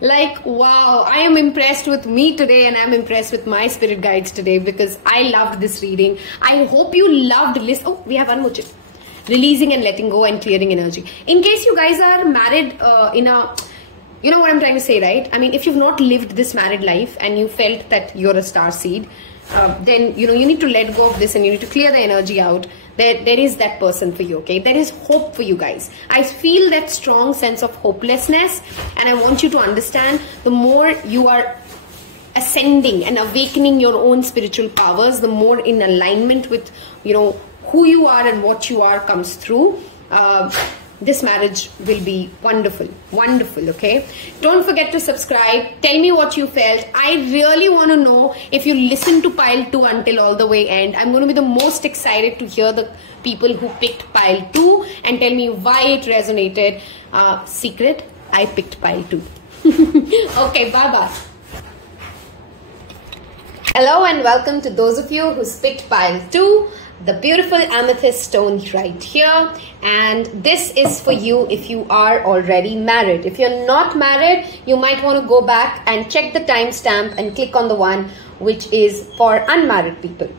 Like, wow. I am impressed with me today and I'm impressed with my spirit guides today because I loved this reading. I hope you loved this. Oh, we have one more chip. Releasing and letting go and clearing energy. In case you guys are married in a... You know what I'm trying to say, right? I mean, if you've not lived this married life and you felt that you're a star seed, then, you know, you need to let go of this and you need to clear the energy out. There is that person for you, okay? There is hope for you guys. I feel that strong sense of hopelessness, and I want you to understand, the more you are ascending and awakening your own spiritual powers, the more in alignment with, you know, who you are and what you are comes through. This marriage will be wonderful, wonderful, okay? Don't forget to subscribe. Tell me what you felt. I really want to know if you listen to pile 2 until all the way end. I'm going to be the most excited to hear the people who picked pile 2 and tell me why it resonated. Secret, I picked pile 2. Okay, bye-bye. Hello and welcome to those of you who picked pile 2. The beautiful amethyst stone right here, and this is for you if you are already married. If you're not married, you might want to go back and check the timestamp and click on the one which is for unmarried people.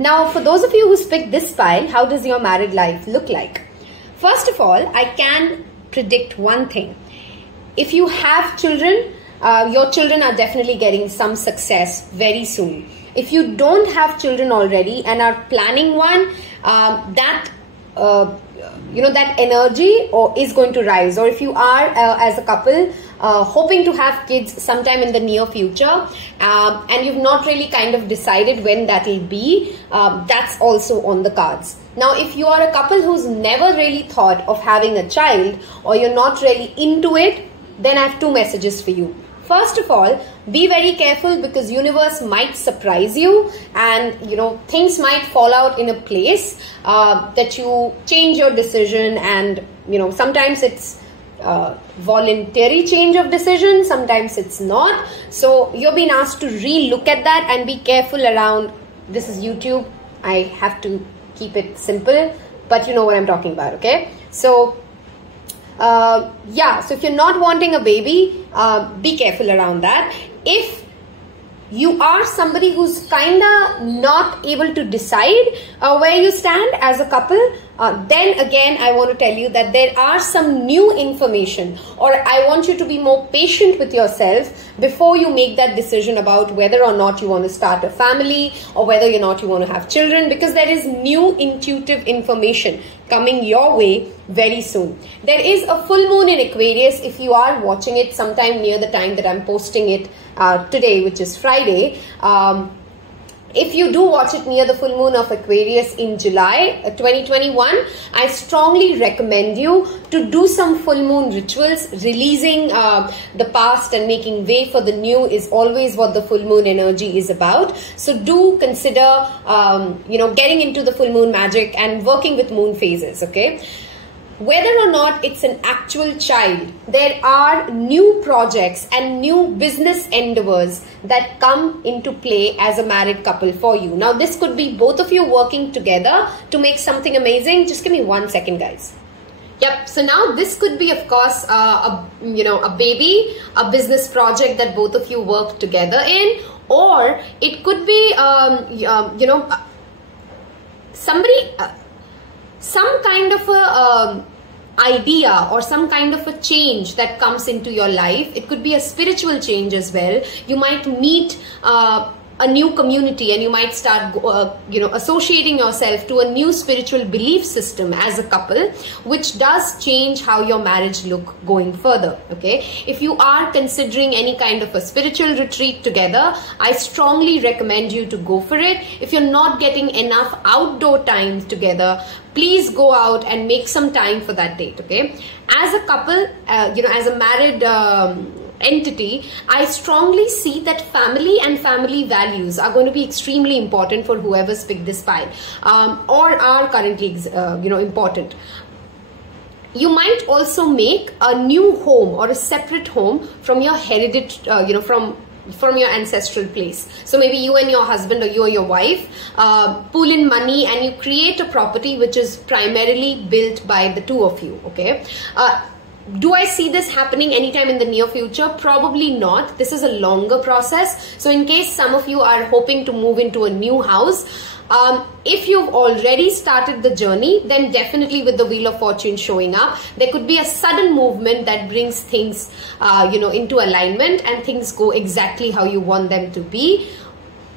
Now, for those of you who picked this pile, how does your married life look like? First of all, I can predict one thing. If you have children, your children are definitely getting some success very soon. If you don't have children already and are planning one, that energy is going to rise. Or if you are as a couple hoping to have kids sometime in the near future, and you've not really kind of decided when that will be, that's also on the cards. Now, if you are a couple who's never really thought of having a child, or you're not really into it, then I have 2 messages for you. First of all, be very careful because universe might surprise you, and you know, things might fall out in a place that you change your decision, and you know, sometimes it's voluntary change of decision, sometimes it's not. So you're being asked to re-look at that and be careful around, this is YouTube, I have to keep it simple, but you know what I'm talking about, okay? So yeah, so if you're not wanting a baby, be careful around that. If you are somebody who's kinda not able to decide where you stand as a couple, then again I want to tell you that there are some new information, or I want you to be more patient with yourself before you make that decision about whether or not you want to start a family or whether or not you want to have children, because there is new intuitive information coming your way very soon. There is a full moon in Aquarius. If you are watching it sometime near the time that I'm posting it today, which is Friday, If you do watch it near the full moon of Aquarius in July 2021, I strongly recommend you to do some full moon rituals. Releasing the past and making way for the new is always what the full moon energy is about. So do consider, getting into the full moon magic and working with moon phases, okay? Whether or not it's an actual child, there are new projects and new business endeavors that come into play as a married couple for you. Now, this could be both of you working together to make something amazing. Just give me 1 second, guys. Yep. So now this could be, of course, a baby, a business project that both of you work together in, or it could be, some kind of a idea or some kind of a change that comes into your life. It could be a spiritual change as well. You might meet a new community and you might start associating yourself to a new spiritual belief system as a couple, which does change how your marriage look going further. Okay, if you are considering any kind of a spiritual retreat together, I strongly recommend you to go for it. If you're not getting enough outdoor time together, please go out and make some time for that date. Okay, as a couple, as a married entity, I strongly see that family and family values are going to be extremely important for whoever's picked this file, or are currently important. You might also make a new home or a separate home from your heritage, from your ancestral place. So maybe you and your husband or you and your wife pool in money and you create a property which is primarily built by the two of you. Okay. Do I see this happening anytime in the near future? Probably not. This is a longer process. So in case some of you are hoping to move into a new house, if you've already started the journey, then definitely with the Wheel of Fortune showing up, there could be a sudden movement that brings things, into alignment and things go exactly how you want them to be.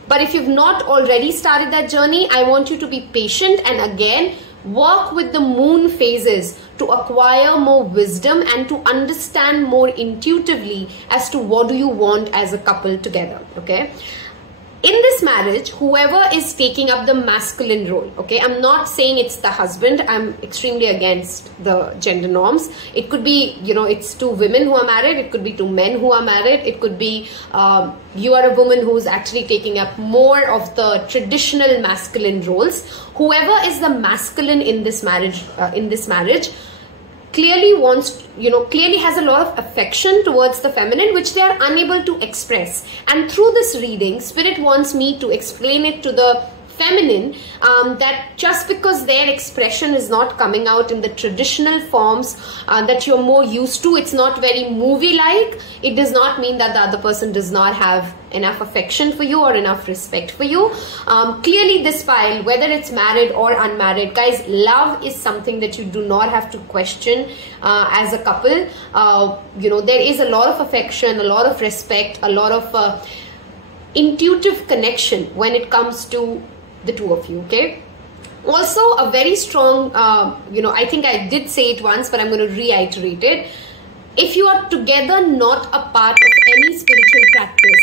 But if you've not already started that journey, I want you to be patient and again, work with the moon phases to acquire more wisdom and to understand more intuitively as to what do you want as a couple together. Okay. In this marriage, whoever is taking up the masculine role, okay, I'm not saying it's the husband. I'm extremely against the gender norms. It could be, it's two women who are married. It could be two men who are married. It could be you are a woman who's actually taking up more of the traditional masculine roles. Whoever is the masculine in this marriage, clearly has a lot of affection towards the feminine, which they are unable to express. And through this reading, Spirit wants me to explain it to the feminine, that just because their expression is not coming out in the traditional forms that you're more used to, it's not very movie-like, it does not mean that the other person does not have enough affection for you or enough respect for you. Clearly this file, whether it's married or unmarried, guys, love is something that you do not have to question as a couple. There is a lot of affection, a lot of respect, a lot of intuitive connection when it comes to the two of you. Okay. Also a very strong, I think I did say it once, but I'm going to reiterate it. If you are together, not a part of any spiritual practice.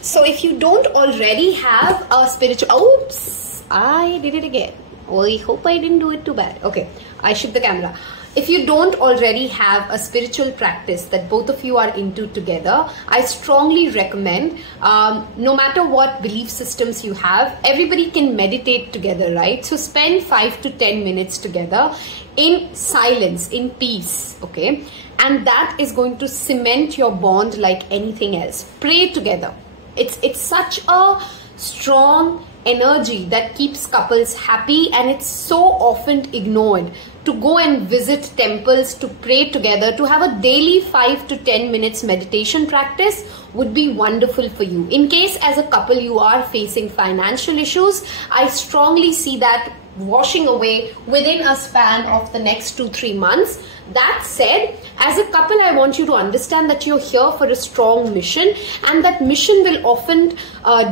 So if you don't already have a spiritual, oops, I did it again. I hope I didn't do it too bad. Okay, I shook the camera. If you don't already have a spiritual practice that both of you are into together, I strongly recommend, no matter what belief systems you have, everybody can meditate together, right? So spend 5 to 10 minutes together in silence, in peace, okay? And that is going to cement your bond like anything else. Pray together. It's such a strong energy that keeps couples happy, and it's so often ignored. To go and visit temples, to pray together, to have a daily 5 to 10 minutes meditation practice would be wonderful for you. In case as a couple you are facing financial issues, I strongly see that washing away within a span of the next 2-3 months. That said, as a couple, I want you to understand that you're here for a strong mission, and that mission will often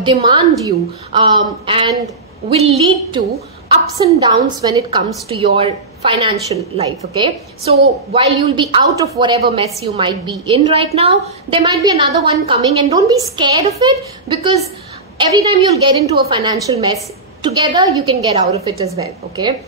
demand you and will lead to ups and downs when it comes to your financial life, okay? So while you'll be out of whatever mess you might be in right now, there might be another one coming, and don't be scared of it, because every time you'll get into a financial mess, together you can get out of it as well, okay?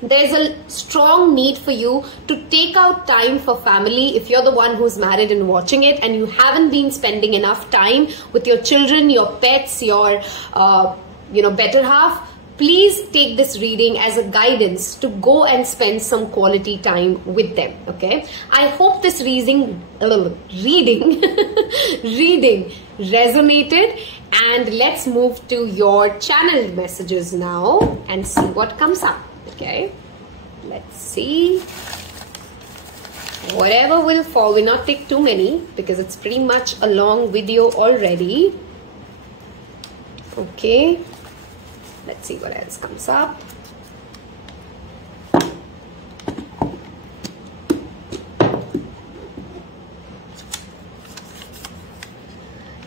There's a strong need for you to take out time for family. If you're the one who's married and watching it and you haven't been spending enough time with your children, your pets, your better half, please take this reading as a guidance to go and spend some quality time with them, okay? I hope this reading resonated, and let's move to your channel messages now and see what comes up. Okay, let's see. Whatever will fall, will not take too many because it's pretty much a long video already. Okay, let's see what else comes up.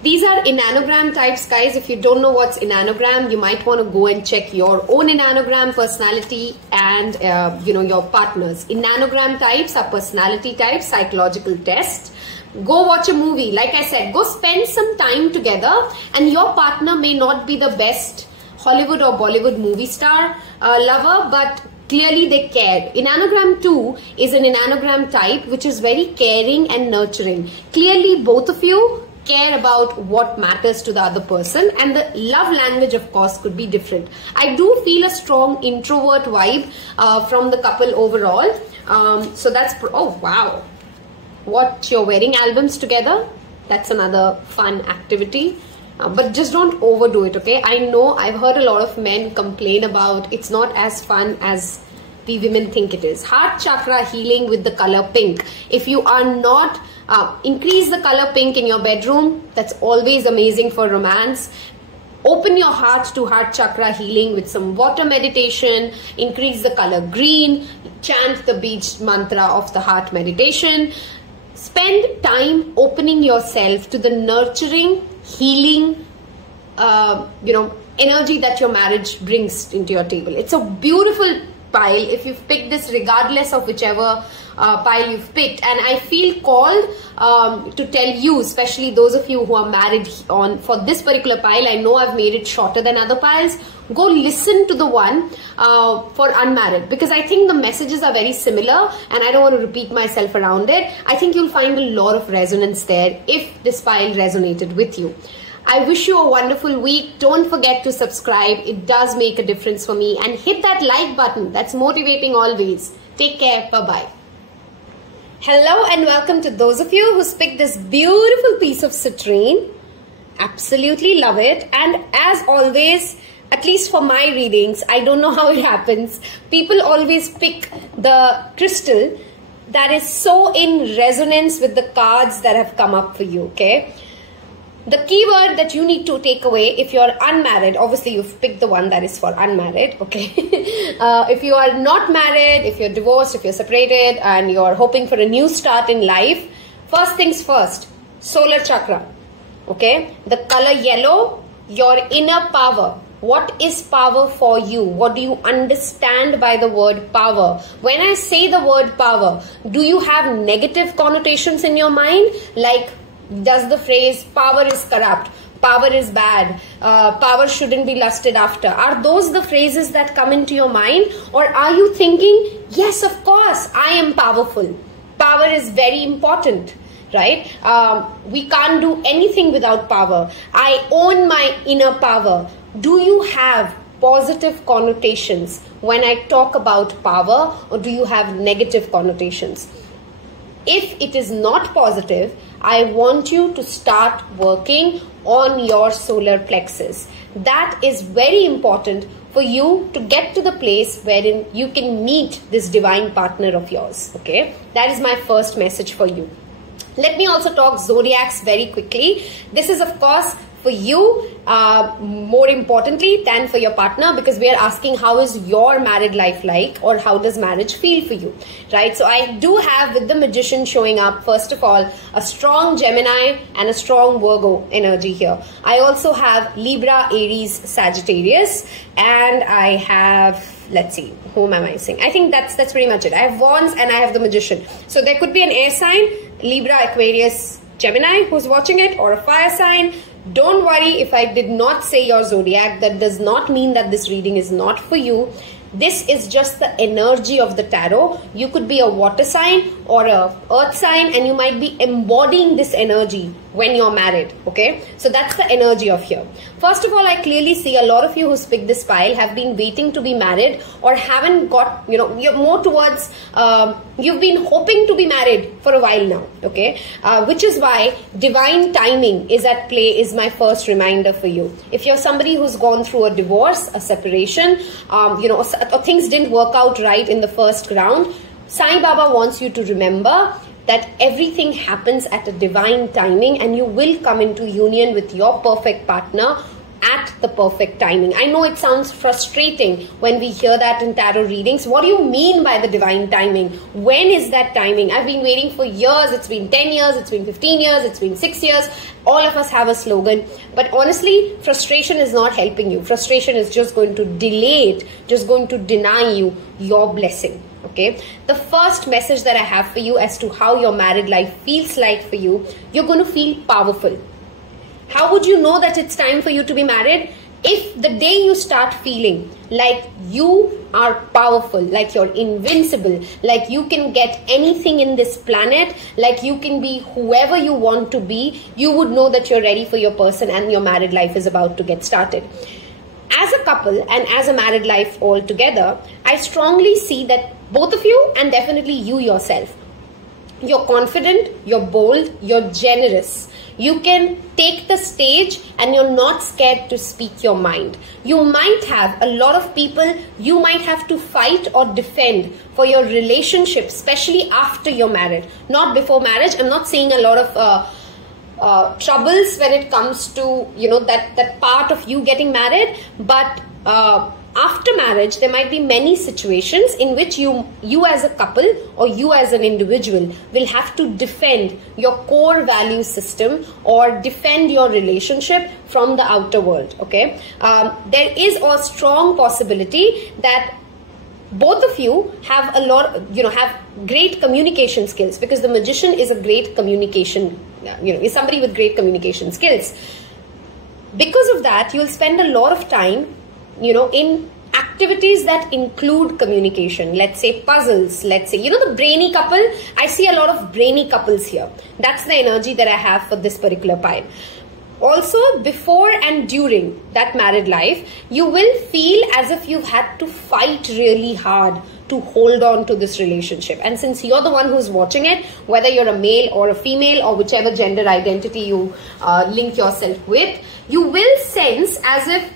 These are enneagram types, guys. If you don't know what's enneagram, you might want to go and check your own enneagram personality and your partner's. Enneagram types are personality types, psychological test. Go watch a movie. Like I said, go spend some time together, and your partner may not be the best Hollywood or Bollywood movie star lover, but clearly they care. Enneagram 2 is an enneagram type which is very caring and nurturing. Clearly both of you care about what matters to the other person, and the love language of course could be different. I do feel a strong introvert vibe from the couple overall. So that's, oh wow, what, you're wearing albums together? That's another fun activity. But just don't overdo it, okay? I know I've heard a lot of men complain about it's not as fun as we women think it is. Heart chakra healing with the color pink. If you are not, increase the color pink in your bedroom. That's always amazing for romance. Open your heart to heart chakra healing with some water meditation. Increase the color green. Chant the Bij mantra of the heart meditation. Spend time opening yourself to the nurturing, healing, energy that your marriage brings into your table. It's a beautiful pile if you've picked this, regardless of whichever pile you've picked. And I feel called to tell you, especially those of you who are married for this particular pile. I know I've made it shorter than other piles. Go listen to the one for unmarried, because I think the messages are very similar and I don't want to repeat myself around it. I think you'll find a lot of resonance there if this pile resonated with you. I wish you a wonderful week. Don't forget to subscribe. It does make a difference for me. And hit that like button. That's motivating always. Take care. Bye-bye. Hello and welcome to those of you who picked this beautiful piece of citrine. Absolutely love it. And as always, at least for my readings, I don't know how it happens, people always pick the crystal that is so in resonance with the cards that have come up for you, okay? The keyword that you need to take away if you're unmarried, obviously you've picked the one that is for unmarried, okay? If you are not married, if you're divorced, if you're separated and you're hoping for a new start in life, first things first, solar chakra, okay? The color yellow, your inner power. What is power for you? What do you understand by the word power? When I say the word power, do you have negative connotations in your mind? Like, does the phrase power is corrupt, power is bad, power shouldn't be lusted after? Are those the phrases that come into your mind? Or are you thinking, yes, of course, I am powerful. Power is very important, right? We can't do anything without power. I own my inner power. Do you have positive connotations when I talk about power, or do you have negative connotations? If it is not positive, I want you to start working on your solar plexus. That is very important for you to get to the place wherein you can meet this divine partner of yours, okay? That is my first message for you. Let me also talk zodiacs very quickly. This is, of course, for you, more importantly than for your partner, because we are asking how is your married life like, or how does marriage feel for you, right? So I do have, with the Magician showing up, first of all, a strong Gemini and a strong Virgo energy here. I also have Libra, Aries, Sagittarius, and I have let's see, whom am I seeing? I think that's pretty much it. I have Wands and I have the Magician. So there could be an air sign, Libra, Aquarius, Gemini who's watching it, or a fire sign. Don't worry if I did not say your zodiac. That does not mean that this reading is not for you. This is just the energy of the tarot. You could be a water sign or a earth sign, and you might be embodying this energy when you're married, okay? So that's the energy of here. First of all, I clearly see a lot of you who's picked this pile have been waiting to be married, or haven't got, you know, you're more towards, you've been hoping to be married for a while now, okay? Which is why divine timing is at play, is my first reminder for you. If you're somebody who's gone through a divorce, a separation, you know, or things didn't work out right in the first round, Sai Baba wants you to remember that everything happens at a divine timing, and you will come into union with your perfect partner at the perfect timing. I know it sounds frustrating when we hear that in tarot readings. What do you mean by the divine timing? When is that timing? I've been waiting for years. It's been 10 years, it's been 15 years, it's been 6 years. All of us have a slogan. But honestly, frustration is not helping you. Frustration is just going to delay it, just going to deny you your blessing. Okay, the first message that I have for you as to how your married life feels like for you, you're going to feel powerful. How would you know that it's time for you to be married? If the day you start feeling like you are powerful, like you're invincible, like you can get anything in this planet, like you can be whoever you want to be, you would know that you're ready for your person and your married life is about to get started. As a couple and as a married life all together, I strongly see that both of you, and definitely you yourself, you're confident, you're bold, you're generous. You can take the stage and you're not scared to speak your mind. You might have a lot of people you might have to fight or defend for your relationship, especially after you're married. Not before marriage. I'm not saying a lot of troubles when it comes to, you know, that part of you getting married, but after marriage there might be many situations in which you as a couple or you as an individual will have to defend your core value system or defend your relationship from the outer world. Okay, there is a strong possibility that both of you have a lot, you know, have great communication skills, because the Magician is a great communication, you know, is somebody with great communication skills. Because of that, you'll spend a lot of time, you know, in activities that include communication. Let's say puzzles, let's say, you know, the brainy couple. I see a lot of brainy couples here. That's the energy that I have for this particular pile. Also, before and during that married life, you will feel as if you've had to fight really hard to hold on to this relationship. And since you're the one who's watching it, whether you're a male or a female or whichever gender identity you link yourself with, you will sense as if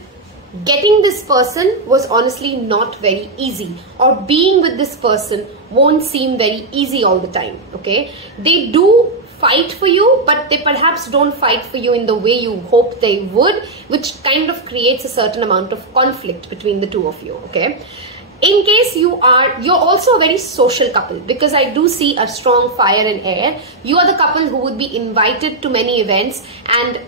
getting this person was honestly not very easy, or being with this person won't seem very easy all the time. Okay, they do fight for you, but they perhaps don't fight for you in the way you hope they would, which kind of creates a certain amount of conflict between the two of you. Okay, in case you're also a very social couple, because I do see a strong fire and air. You are the couple who would be invited to many events, and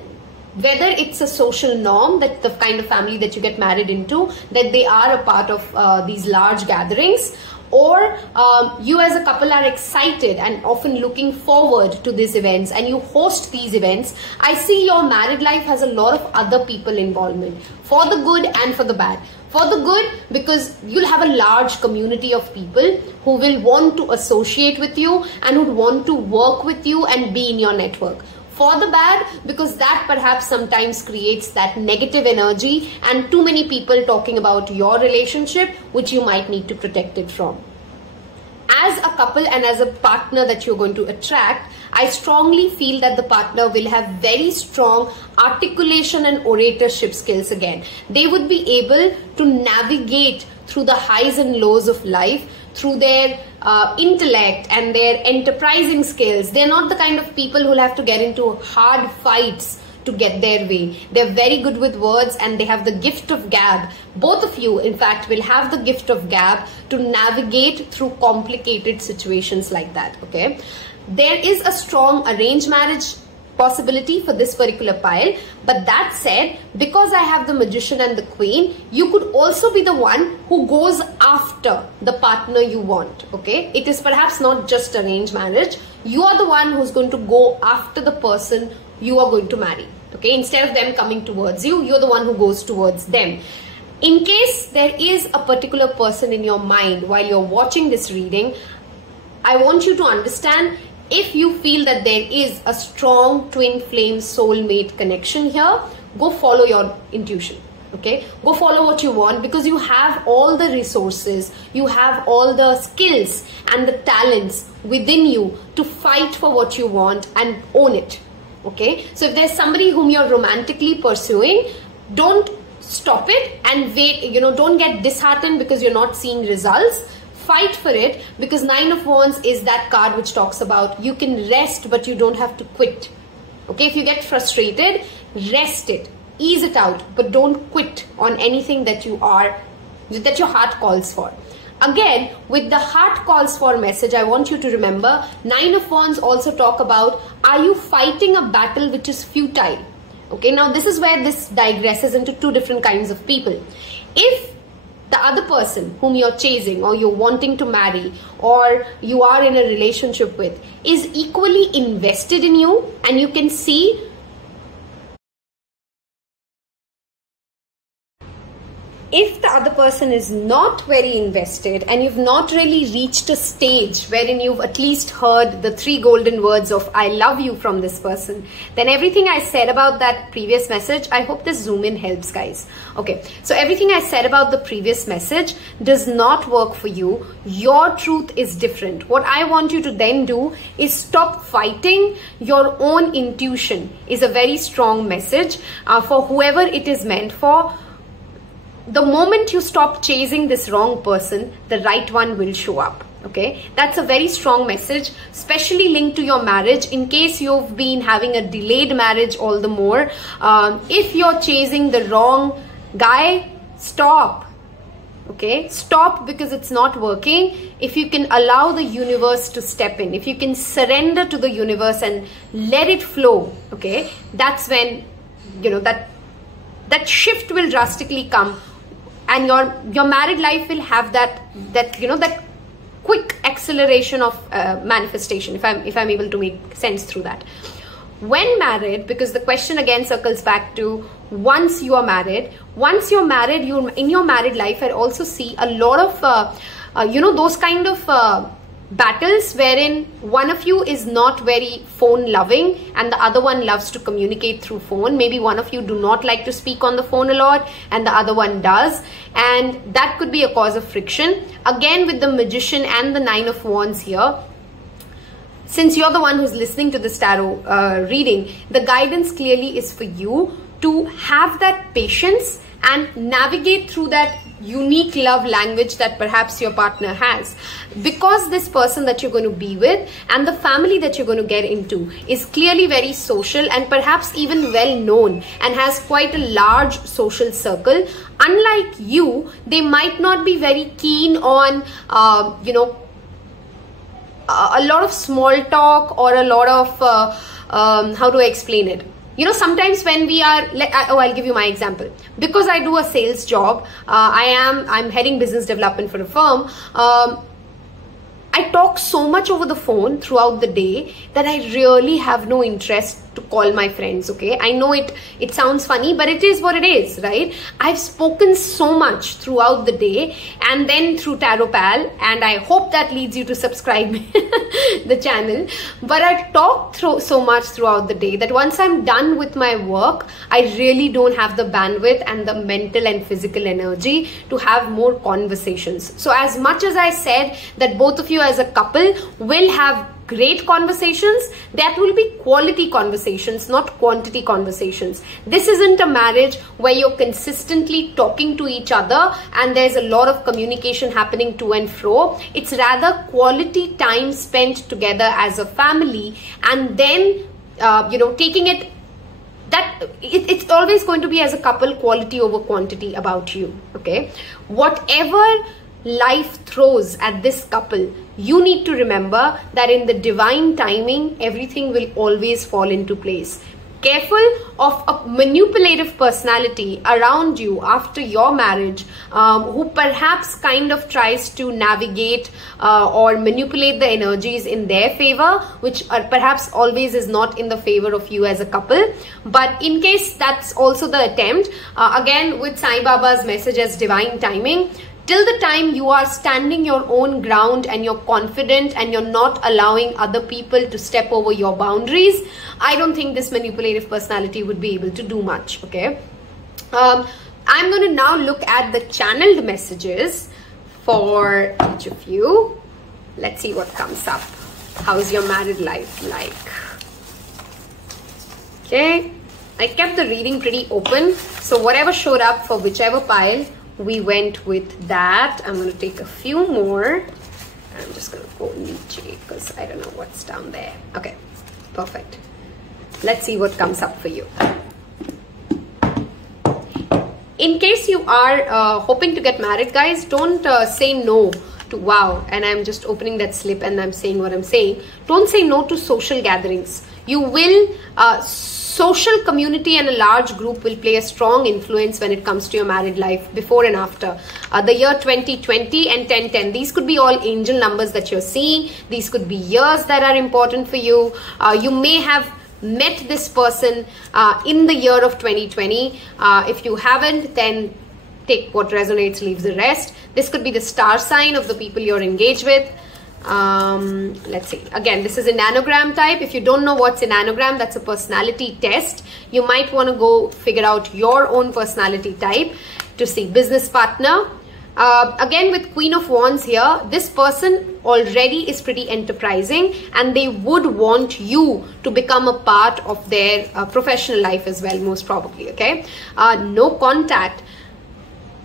whether it's a social norm, that the kind of family that you get married into, that they are a part of these large gatherings, or you as a couple are excited and often looking forward to these events and you host these events, I see your married life has a lot of other people involvement, for the good and for the bad. For the good, because you'll have a large community of people who will want to associate with you and would want to work with you and be in your network. For the bad, because that perhaps sometimes creates that negative energy and too many people talking about your relationship, which you might need to protect it from. As a couple and as a partner that you're going to attract, I strongly feel that the partner will have very strong articulation and oratorship skills again. They would be able to navigate through the highs and lows of life through their intellect and their enterprising skills. They're not the kind of people who'll have to get into hard fights to get their way. They're very good with words and they have the gift of gab. Both of you, in fact, will have the gift of gab to navigate through complicated situations like that. Okay, there is a strong arranged marriage possibility for this particular pile. But that said, because I have the Magician and the Queen, you could also be the one who goes after the partner you want. Okay, it is perhaps not just arranged marriage. You are the one who's going to go after the person you are going to marry. Okay, instead of them coming towards you, you're the one who goes towards them. In case there is a particular person in your mind while you're watching this reading, I want you to understand, if you feel that there is a strong twin flame soulmate connection here, go follow your intuition. Okay, go follow what you want, because you have all the resources, you have all the skills and the talents within you to fight for what you want and own it. Okay, so if there's somebody whom you're romantically pursuing, don't stop it and wait, don't get disheartened because you're not seeing results. Fight for it, because 9 of Wands is that card which talks about you can rest, but you don't have to quit. Okay, if you get frustrated, rest it, ease it out, but don't quit on anything that your heart calls for. Again, with the heart calls for message, I want you to remember, 9 of Wands also talk about, are you fighting a battle which is futile? Okay, now this is where this digresses into two different kinds of people. If the other person whom you're chasing or you're wanting to marry or you are in a relationship with is equally invested in you, and you can see if the other person is not very invested and you've not really reached a stage wherein you've at least heard the 3 golden words of I love you from this person, then everything I said about that previous message, I hope this zoom in helps, guys. Okay, so everything I said about the previous message does not work for you. Your truth is different. What I want you to then do is stop fighting. Your own intuition is a very strong message for whoever it is meant for. The moment you stop chasing this wrong person, the right one will show up. Okay, that's a very strong message, especially linked to your marriage. In case you've been having a delayed marriage, all the more. If you're chasing the wrong guy, stop. Okay, stop, because it's not working. If you can allow the universe to step in, if you can surrender to the universe and let it flow, okay, that's when that shift will drastically come. And your married life will have that quick acceleration of manifestation, if I'm able to make sense through that. When married, because the question again circles back to once you are married, you're in your married life, I also see a lot of those kind of battles wherein one of you is not very phone loving and the other one loves to communicate through phone. Maybe one of you do not like to speak on the phone a lot and the other one does, and that could be a cause of friction. Again, with the Magician and the 9 of Wands here, since you're the one who's listening to this tarot reading, the guidance clearly is for you to have that patience and navigate through that unique love language that perhaps your partner has, because this person that you're going to be with and the family that you're going to get into is clearly very social and perhaps even well known and has quite a large social circle. Unlike you, they might not be very keen on a lot of small talk or a lot of how do I explain it? Sometimes when we are, I'll give you my example. Because I do a sales job, I'm heading business development for a firm. I talk so much over the phone throughout the day that I really have no interest to call my friends. Okay, I know it sounds funny, but it is what it is, right? I've spoken so much throughout the day and then through Tarot Pal, and I hope that leads you to subscribe the channel. But I talk so much throughout the day that once I'm done with my work, I really don't have the bandwidth and the mental and physical energy to have more conversations. So as much as I said that both of you as a couple will have great conversations, that will be quality conversations, not quantity conversations. This isn't a marriage where you're consistently talking to each other and there's a lot of communication happening to and fro. It's rather quality time spent together as a family, and then taking it that it's always going to be as a couple, quality over quantity about you. Okay, whatever life throws at this couple, you need to remember that in the divine timing, everything will always fall into place. Careful of a manipulative personality around you after your marriage, who perhaps kind of tries to navigate or manipulate the energies in their favor, which perhaps always is not in the favor of you as a couple. But in case that's also the attempt, again with Sai Baba's message as divine timing, till the time you are standing your own ground and you're confident and you're not allowing other people to step over your boundaries, I don't think this manipulative personality would be able to do much, okay? I'm going to now look at the channeled messages for each of you. Let's see what comes up. How's your married life like? Okay, I kept the reading pretty open, so whatever showed up for whichever pile, we went with that. I'm going to take a few more. I'm just going to go niche because I don't know what's down there. Okay, perfect. Let's see what comes up for you. In case you are hoping to get married, guys, don't say no to wow. And I'm just opening that slip and I'm saying what I'm saying. Don't say no to social gatherings. You will social community and a large group will play a strong influence when it comes to your married life before and after. The year 2020 and 1010, these could be all angel numbers that you're seeing. These could be years that are important for you. You may have met this person in the year of 2020. If you haven't, then take what resonates, leave the rest. This could be the star sign of the people you're engaged with. Let's see. Again, this is an anagram type. If you don't know what's an anagram, that's a personality test. You might want to go figure out your own personality type to see. Business partner. Again, with Queen of Wands here, this person already is pretty enterprising and they would want you to become a part of their professional life as well, most probably, okay? No contact.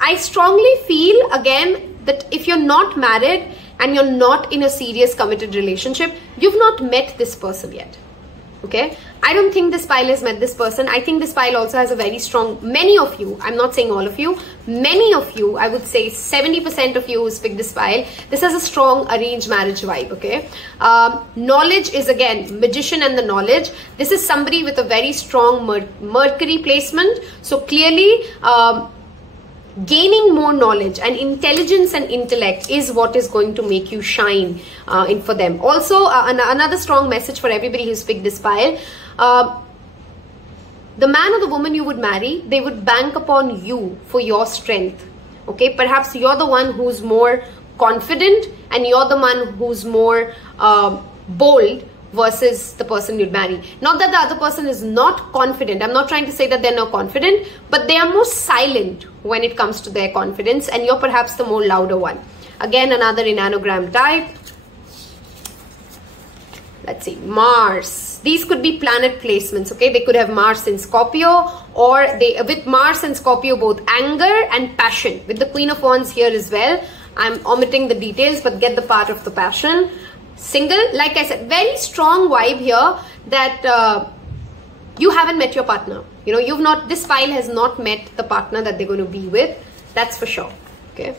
I strongly feel, again, that if you're not married and you're not in a serious committed relationship, you've not met this person yet, okay? I don't think this pile has met this person. I think this pile also has a very strong, many of you, I'm not saying all of you, many of you, I would say 70% of you who's picked this pile, this has a strong arranged marriage vibe, okay? Knowledge is, again, magician and the knowledge. This is somebody with a very strong Mercury placement. So clearly, gaining more knowledge and intelligence and intellect is what is going to make you shine in for them. Also, another strong message for everybody who's picked this pile. The man or the woman you would marry, they would bank upon you for your strength. Okay, perhaps you're the one who's more confident and you're the one who's more bold versus the person you'd marry. Not that the other person is not confident. I'm not trying to say that they're not confident, but they are more silent when it comes to their confidence and you're perhaps the more louder one. Again, another anagram type. Let's see, Mars. These could be planet placements, okay? They could have Mars in Scorpio, or they with Mars and Scorpio both anger and passion. With the Queen of Wands here as well. I'm omitting the details, but get the part of the passion. Single, like I said, very strong vibe here that you haven't met your partner. You know, you've not, this file has not met the partner that they're going to be with. That's for sure, okay?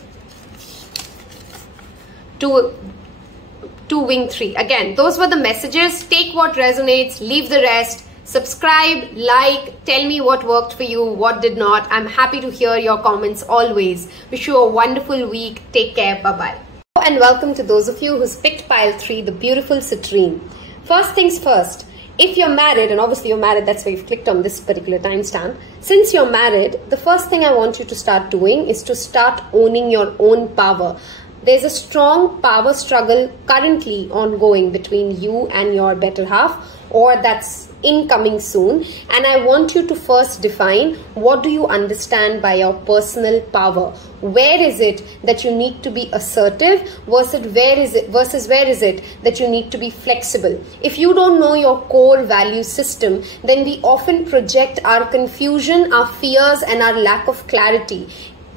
Two wing 3. Again, those were the messages. Take what resonates, leave the rest. Subscribe, like, tell me what worked for you, what did not. I'm happy to hear your comments always. Wish you a wonderful week. Take care. Bye-bye. And welcome to those of you who's picked pile 3, the beautiful citrine. First things first, if you're married, and obviously you're married, that's why you've clicked on this particular timestamp. Since you're married, the first thing I want you to start doing is to start owning your own power. There's a strong power struggle currently ongoing between you and your better half, or that's incoming soon. And I want you to first define, what do you understand by your personal power? Where is it that you need to be assertive versus where is it that you need to be flexible? If you don't know your core value system, then we often project our confusion, our fears, and our lack of clarity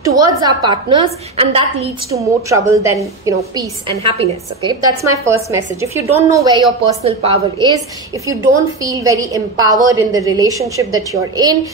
towards our partners, and that leads to more trouble than, you know, peace and happiness. Okay, that's my first message. If you don't know where your personal power is, if you don't feel very empowered in the relationship that you're in,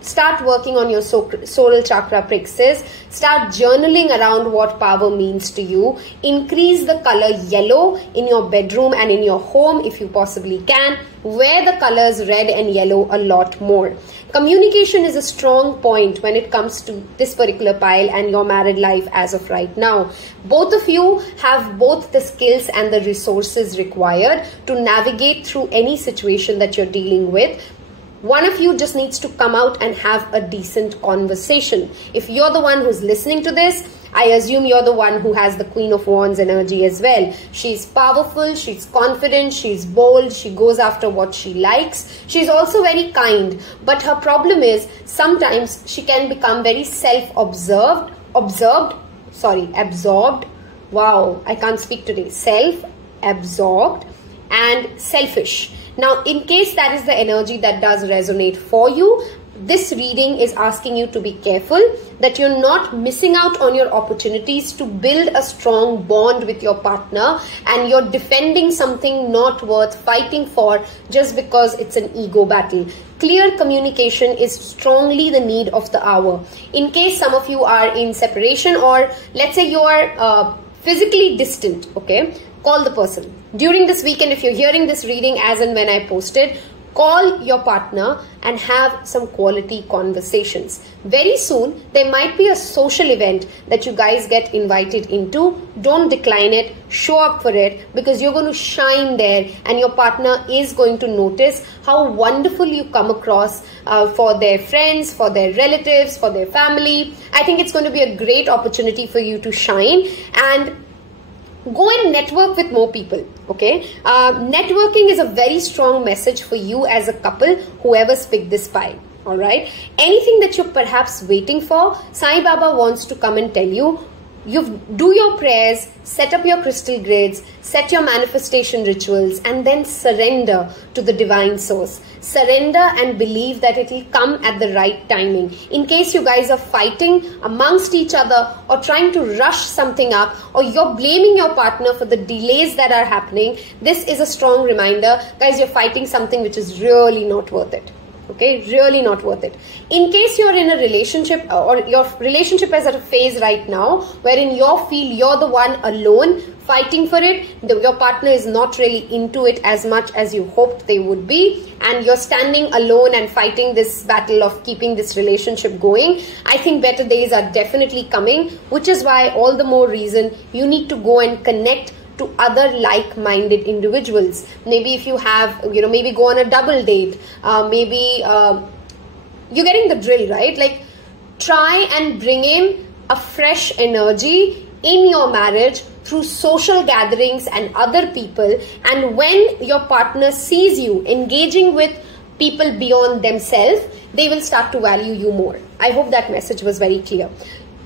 Start working on your solar chakra plexus. Start journaling around what power means to you. Increase the color yellow in your bedroom and in your home if you possibly can. Wear the colors red and yellow a lot more. Communication is a strong point when it comes to this particular pile and your married life as of right now. Both of you have both the skills and the resources required to navigate through any situation that you're dealing with. One of you just needs to come out and have a decent conversation. If you're the one who's listening to this, I assume you're the one who has the Queen of Wands energy as well. She's powerful, she's confident, she's bold, she goes after what she likes. She's also very kind, but her problem is sometimes she can become very absorbed. Wow, I can't speak today. Self-absorbed and selfish. Now, in case that is the energy that does resonate for you, this reading is asking you to be careful that you're not missing out on your opportunities to build a strong bond with your partner, and you're defending something not worth fighting for just because it's an ego battle. Clear communication is strongly the need of the hour. In case some of you are in separation, or let's say you are physically distant, okay? Call the person. During this weekend, if you're hearing this reading as and when I posted, call your partner and have some quality conversations. Very soon, there might be a social event that you guys get invited into. Don't decline it. Show up for it, because you're going to shine there and your partner is going to notice how wonderful you come across for their friends, for their relatives, for their family. I think it's going to be a great opportunity for you to shine and go and network with more people, okay? Networking is a very strong message for you as a couple, whoever's picked this pile, all right? Anything that you're perhaps waiting for, Sai Baba wants to come and tell you, do your prayers, set up your crystal grids, set your manifestation rituals, and then surrender to the divine source. Surrender and believe that it will come at the right timing. In case you guys are fighting amongst each other or trying to rush something up, or you're blaming your partner for the delays that are happening, this is a strong reminder, guys, you're fighting something which is really not worth it. Okay, really not worth it. In case you're in a relationship, or your relationship is at a phase right now wherein you feel you're the one alone fighting for it, your partner is not really into it as much as you hoped they would be, and you're standing alone and fighting this battle of keeping this relationship going, I think better days are definitely coming, which is why all the more reason you need to go and connect to other like-minded individuals. Maybe if you have, maybe go on a double date, maybe you're getting the drill, right? Like, try and bring in a fresh energy in your marriage through social gatherings and other people, and when your partner sees you engaging with people beyond themselves, they will start to value you more. I hope that message was very clear.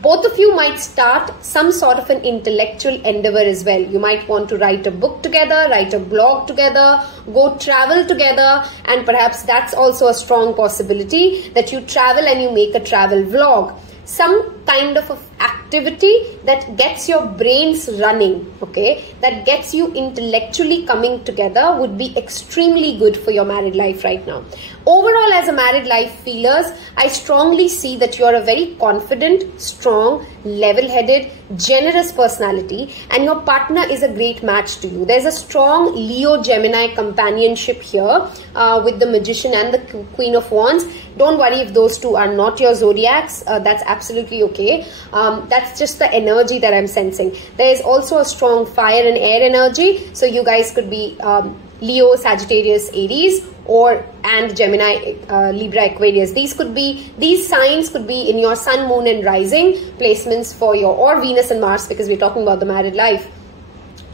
Both of you might start some sort of an intellectual endeavor as well. You might want to write a book together, write a blog together, go travel together, and perhaps that's also a strong possibility that you travel and you make a travel vlog. Some kind of activity that gets your brains running, okay, that gets you intellectually coming together would be extremely good for your married life right now. Overall, as a married life feelers, I strongly see that you are a very confident, strong, level-headed, generous personality, and your partner is a great match to you. There's a strong Leo-Gemini companionship here with the Magician and the Queen of Wands. Don't worry if those two are not your zodiacs. That's absolutely okay. That's just the energy that I'm sensing. There is also a strong fire and air energy. So you guys could be Leo, Sagittarius, Aries, and Gemini, Libra, Aquarius. These signs could be in your sun, moon, and rising placements for or Venus and Mars, because we're talking about the married life.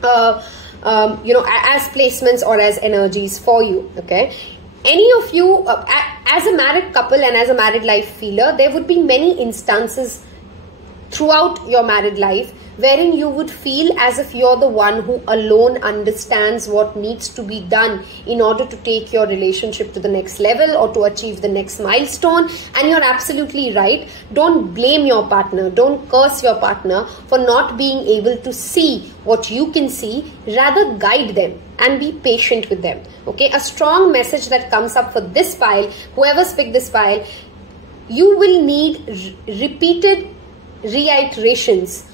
As placements or as energies for you. Okay. Any of you, as a married couple and as a married life feeler, there would be many instances throughout your married life wherein you would feel as if you're the one who alone understands what needs to be done in order to take your relationship to the next level or to achieve the next milestone. And you're absolutely right. Don't blame your partner. Don't curse your partner for not being able to see what you can see. Rather, guide them and be patient with them. Okay, a strong message that comes up for this pile, whoever's picked this pile, you will need repeated reiterations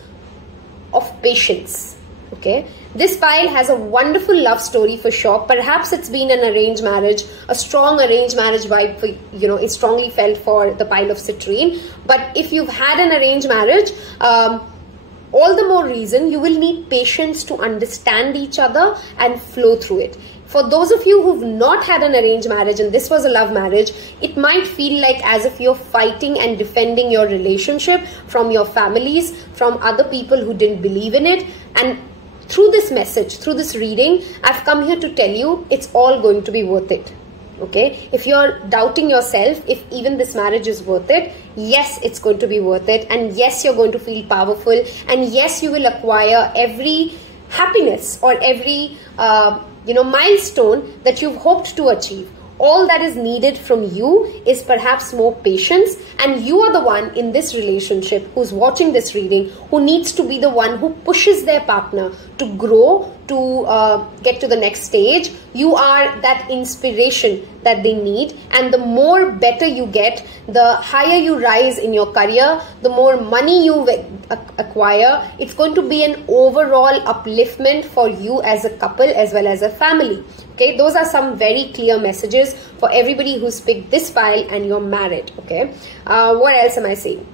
of patience. Okay, this pile has a wonderful love story for sure. Perhaps it's been an arranged marriage, a strong arranged marriage vibe for, you know, it's strongly felt for the pile of citrine. But if you've had an arranged marriage, all the more reason you will need patience to understand each other and flow through it. For those of you who've not had an arranged marriage and this was a love marriage, it might feel like as if you're fighting and defending your relationship from your families, from other people who didn't believe in it. And through this message, through this reading, I've come here to tell you it's all going to be worth it. Okay, if you're doubting yourself, if even this marriage is worth it, yes, it's going to be worth it. And yes, you're going to feel powerful. And yes, you will acquire every happiness or every milestone that you've hoped to achieve. All that is needed from you is perhaps more patience, and you are the one in this relationship who's watching this reading who needs to be the one who pushes their partner to grow, to get to the next stage. You are that inspiration that they need, and the more better you get, the higher you rise in your career, the more money you acquire. It's going to be an overall upliftment for you as a couple as well as a family. Okay, those are some very clear messages for everybody who's picked this pile and you're married. Okay, what else am I saying?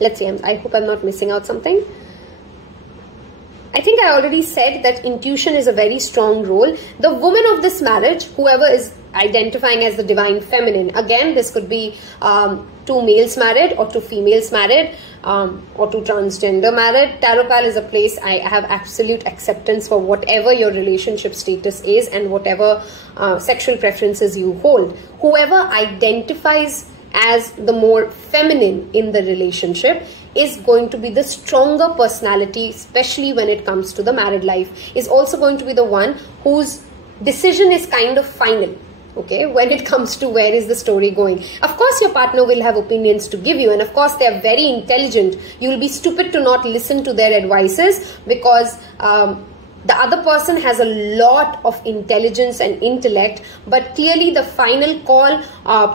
Let's see, I hope I'm not missing out something. I think I already said that intuition is a very strong role. The woman of this marriage, whoever is identifying as the divine feminine, again, this could be 2 males married or 2 females married, or 2 transgender married. Tarot Pal is a place I have absolute acceptance for whatever your relationship status is and whatever sexual preferences you hold. Whoever identifies as the more feminine in the relationship is going to be the stronger personality, especially when it comes to the married life, is also going to be the one whose decision is kind of final. Okay, when it comes to where is the story going. Of course, your partner will have opinions to give you, and of course, they are very intelligent. You will be stupid to not listen to their advices, because the other person has a lot of intelligence and intellect, but clearly the final call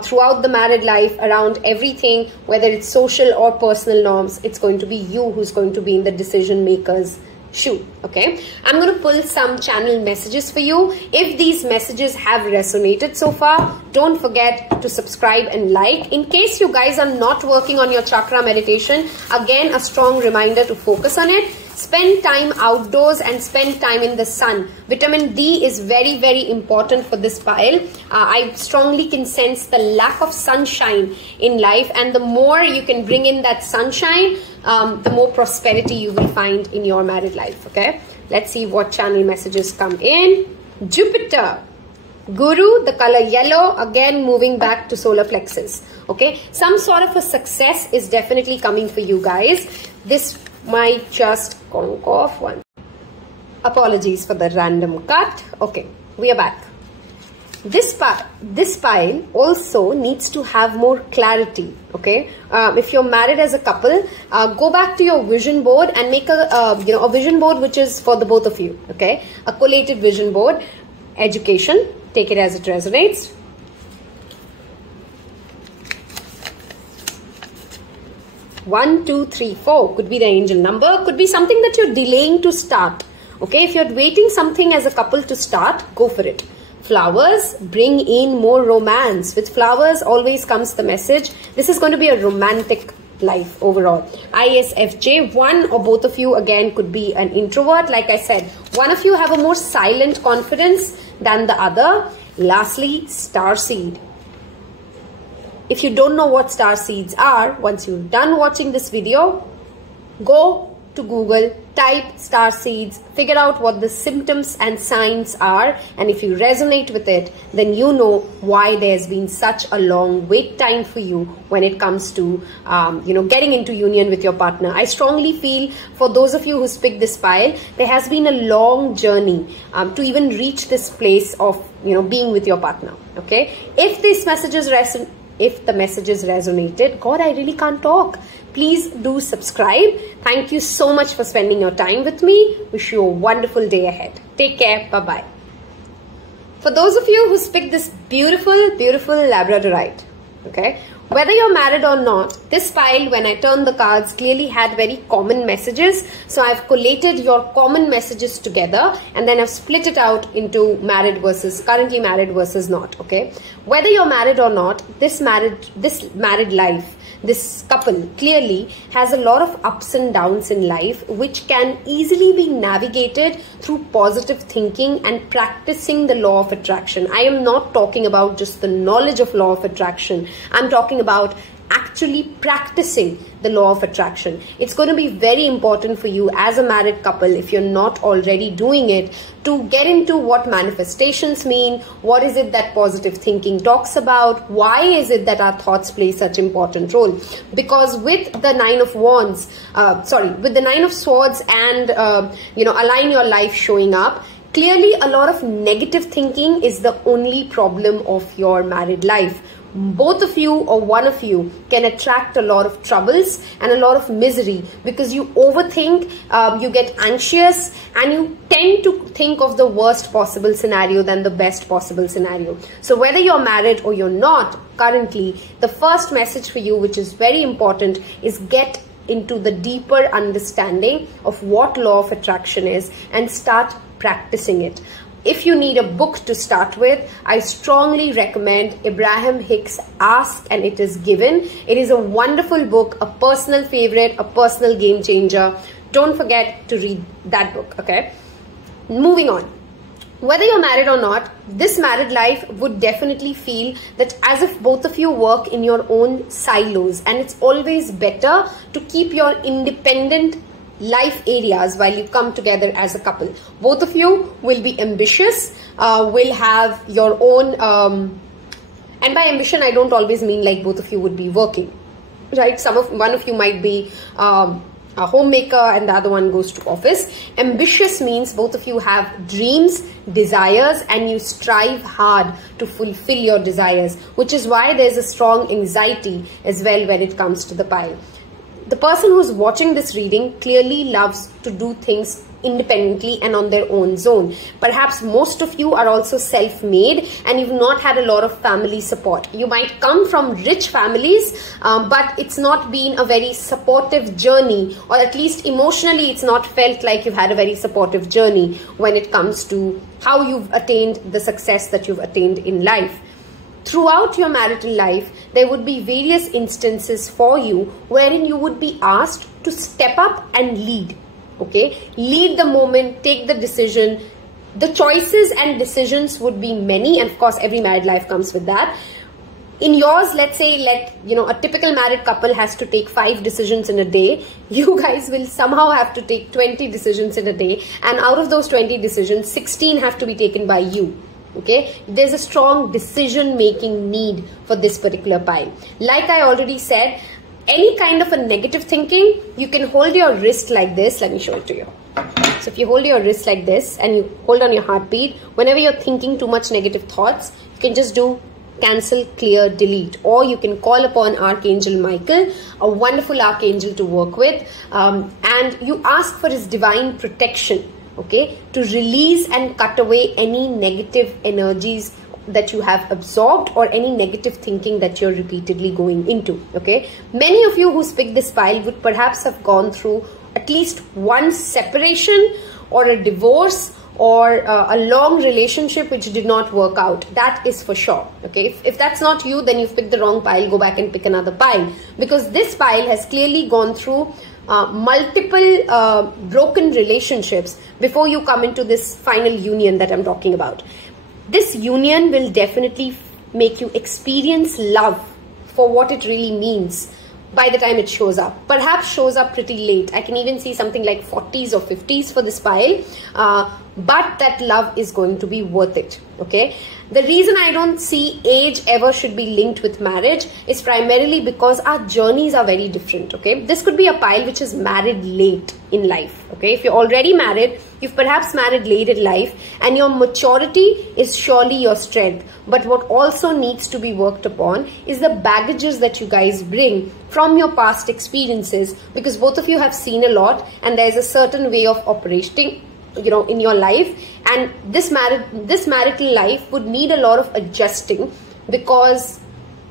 throughout the married life around everything, whether it's social or personal norms, it's going to be you who's going to be in the decision maker's shoe. Okay, I'm going to pull some channel messages for you. If these messages have resonated so far, don't forget to subscribe and like. In case you guys are not working on your chakra meditation, again, a strong reminder to focus on it. Spend time outdoors and spend time in the sun. Vitamin D is very, very important for this pile. I strongly can sense the lack of sunshine in life, and the more you can bring in that sunshine, the more prosperity you will find in your married life. Okay, let's see what channel messages come in. Jupiter, Guru, the color yellow, again moving back to solar plexus. Okay, some sort of a success is definitely coming for you guys. This might just conk off one. Apologies for the random cut. Okay, we are back. This pile also needs to have more clarity. Okay, if you're married as a couple, go back to your vision board and make a vision board which is for the both of you. Okay, a collated vision board. Education, take it as it resonates. One, 2, 3, 4 could be the angel number, could be something that you're delaying to start. Okay, if you're waiting something as a couple to start, go for it. Flowers, bring in more romance. With flowers always comes the message. This is going to be a romantic life overall. ISFJ, one or both of you again could be an introvert. Like I said, one of you have a more silent confidence than the other. Lastly, starseed. If you don't know what star seeds are, once you're done watching this video, go to Google, type star seeds, figure out what the symptoms and signs are, and if you resonate with it, then you know why there's been such a long wait time for you when it comes to getting into union with your partner. I strongly feel for those of you who's picked this pile, there has been a long journey to even reach this place of being with your partner. Okay, if these messages if the messages resonated, God, I really can't talk. Please do subscribe. Thank you so much for spending your time with me. Wish you a wonderful day ahead. Take care. Bye-bye. For those of you who's picked this beautiful Labradorite, okay, whether you're married or not, this pile, when I turned the cards, clearly had very common messages. So I've collated your common messages together and then I've split it out into married versus currently married versus not, okay. Whether you're married or not, this married life, this couple clearly has a lot of ups and downs in life, which can easily be navigated through positive thinking and practicing the law of attraction. I am not talking about just the knowledge of law of attraction. I'm talking about actually practicing the law of attraction. It's going to be very important for you as a married couple, if you're not already doing it, to get into what manifestations mean, what is it that positive thinking talks about, why is it that our thoughts play such important role. Because with the Nine of Wands, with the Nine of Swords and align your life showing up, clearly a lot of negative thinking is the only problem of your married life. Both of you or one of you can attract a lot of troubles and a lot of misery because you overthink, you get anxious, and you tend to think of the worst possible scenario than the best possible scenario. So whether you're married or you're not currently, the first message for you, which is very important, is get into the deeper understanding of what law of attraction is and start practicing it. If you need a book to start with, I strongly recommend Abraham Hicks' Ask and It Is Given. It is a wonderful book, a personal favorite, a personal game changer. Don't forget to read that book, okay? Moving on. Whether you're married or not, this married life would definitely feel that as if both of you work in your own silos, and it's always better to keep your independent life areas while you come together as a couple. Both of you will be ambitious, will have your own, and by ambition I don't always mean like both of you would be working, right? One of you might be a homemaker and the other one goes to office. Ambitious means both of you have dreams, desires, and you strive hard to fulfill your desires, which is why there's a strong anxiety as well when it comes to the pile. The person who's watching this reading clearly loves to do things independently and on their own zone. Perhaps most of you are also self-made and you've not had a lot of family support. You might come from rich families, but it's not been a very supportive journey, or at least emotionally it's not felt like you've had a very supportive journey when it comes to how you've attained the success that you've attained in life. Throughout your marital life, there would be various instances for you wherein you would be asked to step up and lead, okay? Lead the moment, take the decision. The choices and decisions would be many, and of course every married life comes with that. In yours, let's say, a typical married couple has to take 5 decisions in a day. You guys will somehow have to take 20 decisions in a day, and out of those 20 decisions, 16 have to be taken by you. Okay, there's a strong decision-making need for this particular pile. Like I already said, any kind of a negative thinking, you can hold your wrist like this. Let me show it to you. So if you hold your wrist like this and you hold on your heartbeat, whenever you're thinking too much negative thoughts, you can just do cancel, clear, delete, or you can call upon Archangel Michael, a wonderful archangel to work with, and you ask for his divine protection, okay, to release and cut away any negative energies that you have absorbed or any negative thinking that you're repeatedly going into, okay. Many of you who picked this pile would perhaps have gone through at least one separation or a divorce or a long relationship which did not work out. That is for sure, okay. If that's not you, then you've picked the wrong pile. Go back and pick another pile, because this pile has clearly gone through multiple broken relationships before you come into this final union that I'm talking about. This union will definitely make you experience love for what it really means by the time it shows up. Perhaps shows up pretty late. I can even see something like 40s or 50s for this pile, but that love is going to be worth it, okay. The reason I don't see age ever should be linked with marriage is primarily because our journeys are very different, okay. This could be a pile which is married late in life, okay. If you're already married, you've perhaps married late in life, and your maturity is surely your strength. But what also needs to be worked upon is the baggages that you guys bring from your past experiences, because both of you have seen a lot and there's a certain way of operating in your life, and this marital life would need a lot of adjusting, because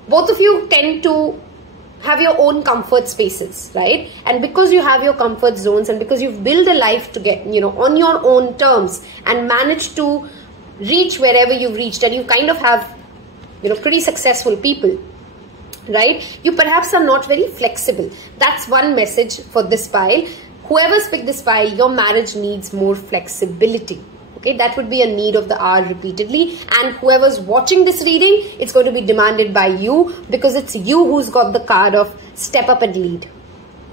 both of you tend to have your own comfort spaces, right? And because you have your comfort zones, and because you've built a life to get, on your own terms, and managed to reach wherever you've reached, and you kind of have, pretty successful people, right? You perhaps are not very flexible. That's one message for this pile. Whoever's picked this pile, your marriage needs more flexibility. Okay, that would be a need of the hour repeatedly. And whoever's watching this reading, it's going to be demanded by you, because it's you who's got the card of step up and lead.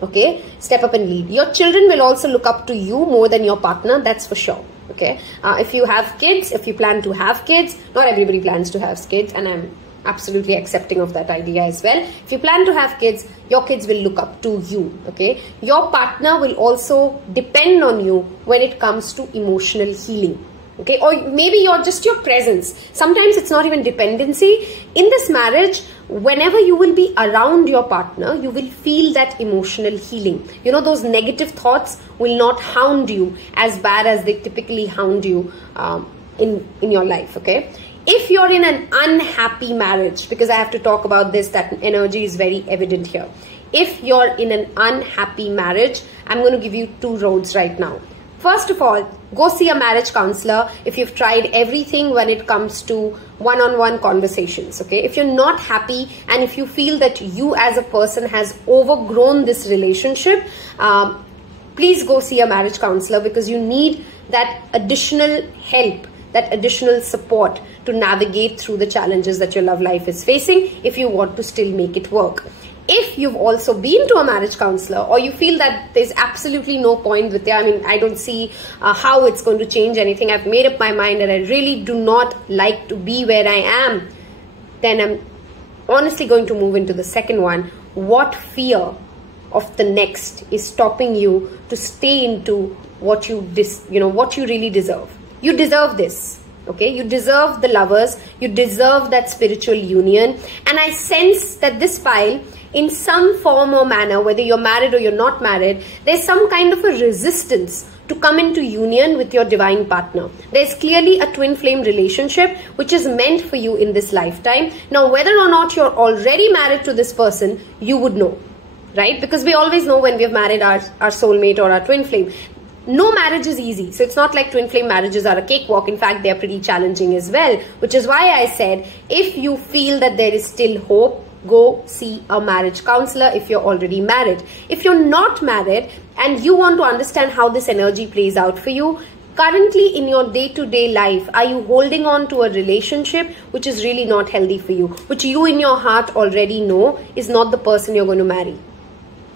Okay, step up and lead. Your children will also look up to you more than your partner, that's for sure. Okay, if you have kids, if you plan to have kids, not everybody plans to have kids, and I'm absolutely accepting of that idea as well. If you plan to have kids, your kids will look up to you. Okay, your partner will also depend on you when it comes to emotional healing. Okay, or maybe your presence. Sometimes it's not even dependency. In this marriage, whenever you will be around your partner, you will feel that emotional healing. Those negative thoughts will not hound you as bad as they typically hound you in your life. Okay, if you're in an unhappy marriage, because I have to talk about this, that energy is very evident here. If you're in an unhappy marriage, I'm going to give you two roads right now. First of all, go see a marriage counselor if you've tried everything when it comes to one-on-one conversations. Okay, if you're not happy, and if you feel that you as a person has overgrown this relationship, please go see a marriage counselor, because you need that additional help, that additional support to navigate through the challenges that your love life is facing, if you want to still make it work. If you've also been to a marriage counselor, or you feel that there's absolutely no point with it, I don't see how it's going to change anything, I've made up my mind and I really do not like to be where I am, then I'm honestly going to move into the second one. What fear of the next is stopping you to stay into what you really deserve? You deserve this. Okay, you deserve the lovers, you deserve that spiritual union. And I sense that this pile, in some form or manner, whether you're married or you're not married, there's some kind of a resistance to come into union with your divine partner. There's clearly a twin flame relationship which is meant for you in this lifetime. Now, whether or not you're already married to this person, you would know, right? Because we always know when we've married our soulmate or our twin flame. No marriage is easy. So it's not like twin flame marriages are a cakewalk. In fact, they are pretty challenging as well, which is why I said, if you feel that there is still hope, go see a marriage counselor if you're already married. If you're not married and you want to understand how this energy plays out for you, currently in your day-to-day life, are you holding on to a relationship which is really not healthy for you, which you in your heart already know is not the person you're going to marry?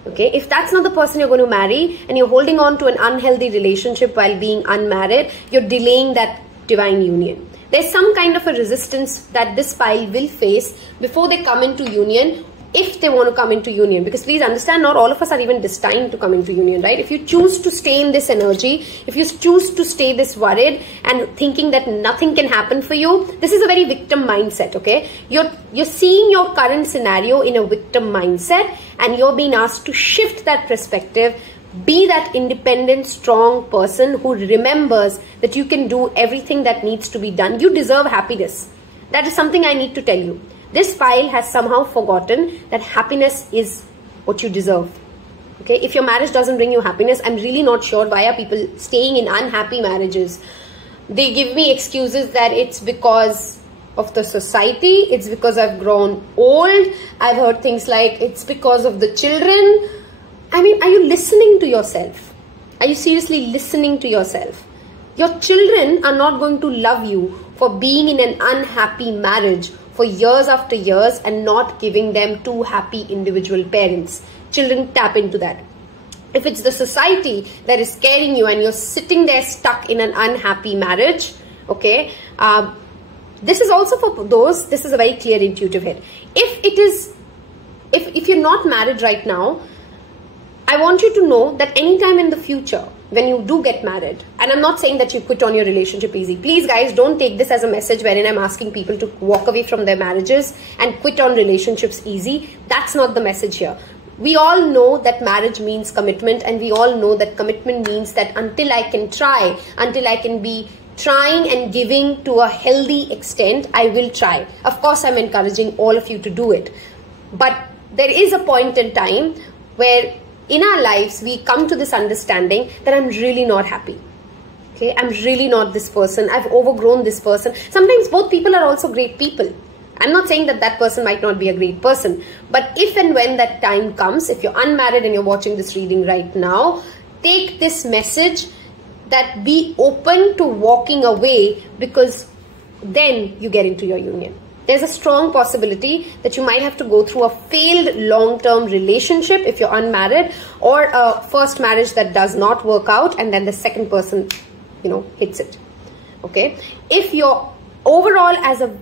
Okay, if that's not the person you're going to marry, and you're holding on to an unhealthy relationship while being unmarried, you're delaying that divine union. There's some kind of a resistance that this pile will face before they come into union, if they want to come into union. Because please understand, not all of us are even destined to come into union, right? If you choose to stay in this energy, if you choose to stay this worried and thinking that nothing can happen for you, this is a very victim mindset, okay? You're seeing your current scenario in a victim mindset, and you're being asked to shift that perspective. Be that independent, strong person who remembers that you can do everything that needs to be done. You deserve happiness. That is something I need to tell you. This pile has somehow forgotten that happiness is what you deserve. Okay, if your marriage doesn't bring you happiness, I'm really not sure why are people staying in unhappy marriages. They give me excuses that it's because of the society, it's because I've grown old. I've heard things like it's because of the children. I mean, are you listening to yourself? Are you seriously listening to yourself? Your children are not going to love you for being in an unhappy marriage for years after years and not giving them two happy individual parents. Children tap into that. If it's the society that is scaring you and you're sitting there stuck in an unhappy marriage, okay, this is also for those, this is a very clear intuitive hit. If you're not married right now, I want you to know that anytime in the future, when you do get married, and I'm not saying that you quit on your relationship easy. Please guys, don't take this as a message wherein I'm asking people to walk away from their marriages and quit on relationships easy. That's not the message here. We all know that marriage means commitment, and we all know that commitment means that until I can try, until I can be trying and giving to a healthy extent, I will try. Of course, I'm encouraging all of you to do it. But there is a point in time where in our lives, we come to this understanding that I'm really not happy. Okay, I'm really not this person. I've overgrown this person. Sometimes both people are also great people. I'm not saying that that person might not be a great person, but if and when that time comes, if you're unmarried and you're watching this reading right now, take this message that be open to walking away, because then you get into your union. There's a strong possibility that you might have to go through a failed long-term relationship if you're unmarried, or a first marriage that does not work out and then the second person, hits it. Okay, if you're overall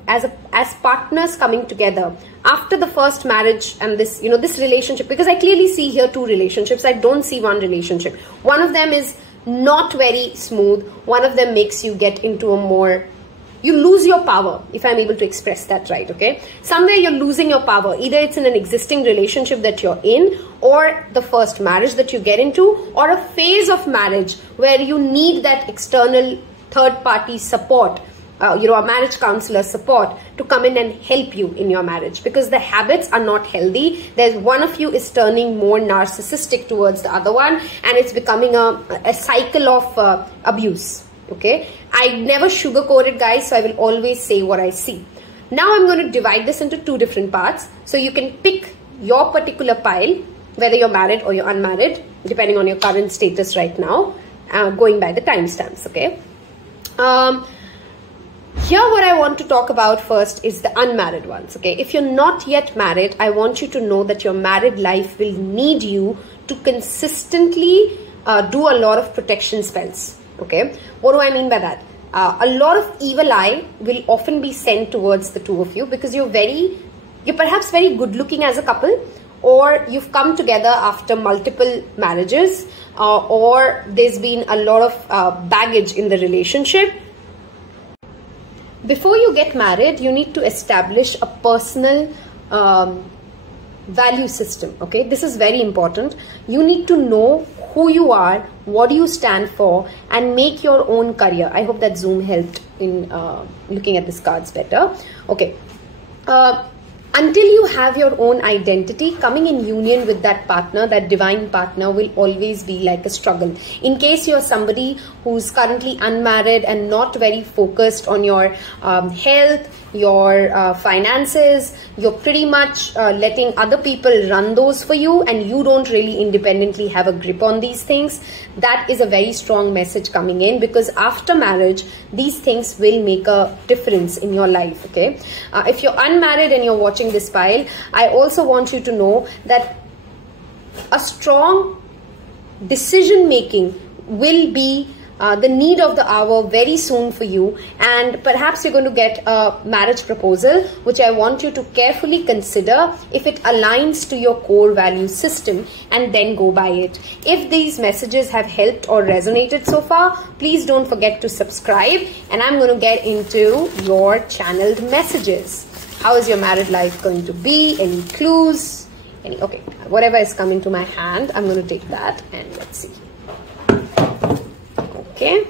as partners coming together after the first marriage and this this relationship, because I clearly see here two relationships, I don't see one relationship. One of them is not very smooth. One of them makes you get into a more, you lose your power, if I'm able to express that right. Okay, somewhere you're losing your power. Either it's in an existing relationship that you're in, or the first marriage that you get into, or a phase of marriage where you need that external third party support, a marriage counselor support to come in and help you in your marriage, because the habits are not healthy. There's one of you is turning more narcissistic towards the other one, and it's becoming a cycle of abuse. Okay, I never sugarcoat it, guys, so I will always say what I see. Now I'm going to divide this into two different parts, so you can pick your particular pile, whether you're married or you're unmarried, depending on your current status right now, going by the timestamps. Okay. Here what I want to talk about first is the unmarried ones. Okay, if you're not yet married, I want you to know that your married life will need you to consistently do a lot of protection spells. Okay, what do I mean by that? A lot of evil eye will often be sent towards the two of you, because you're perhaps very good looking as a couple, or you've come together after multiple marriages, or there's been a lot of baggage in the relationship. Before you get married, you need to establish a personal value system. Okay, this is very important. You need to know who you are, what do you stand for, and make your own career. I hope that Zoom helped in looking at these cards better. Okay. Until you have your own identity, coming in union with that partner, that divine partner, will always be like a struggle. In case you're somebody who's currently unmarried and not very focused on your health, your finances, you're pretty much letting other people run those for you, and you don't really independently have a grip on these things, that is a very strong message coming in, because after marriage, these things will make a difference in your life. Okay, if you're unmarried and you're watching this pile, I also want you to know that a strong decision making will be the need of the hour very soon for you, and perhaps you're going to get a marriage proposal, which I want you to carefully consider if it aligns to your core value system, and then go by it. If these messages have helped or resonated so far, please don't forget to subscribe, and I'm going to get into your channeled messages. How is your married life going to be? Any clues? Okay, whatever is coming to my hand, I'm going to take that, and let's see. Okay,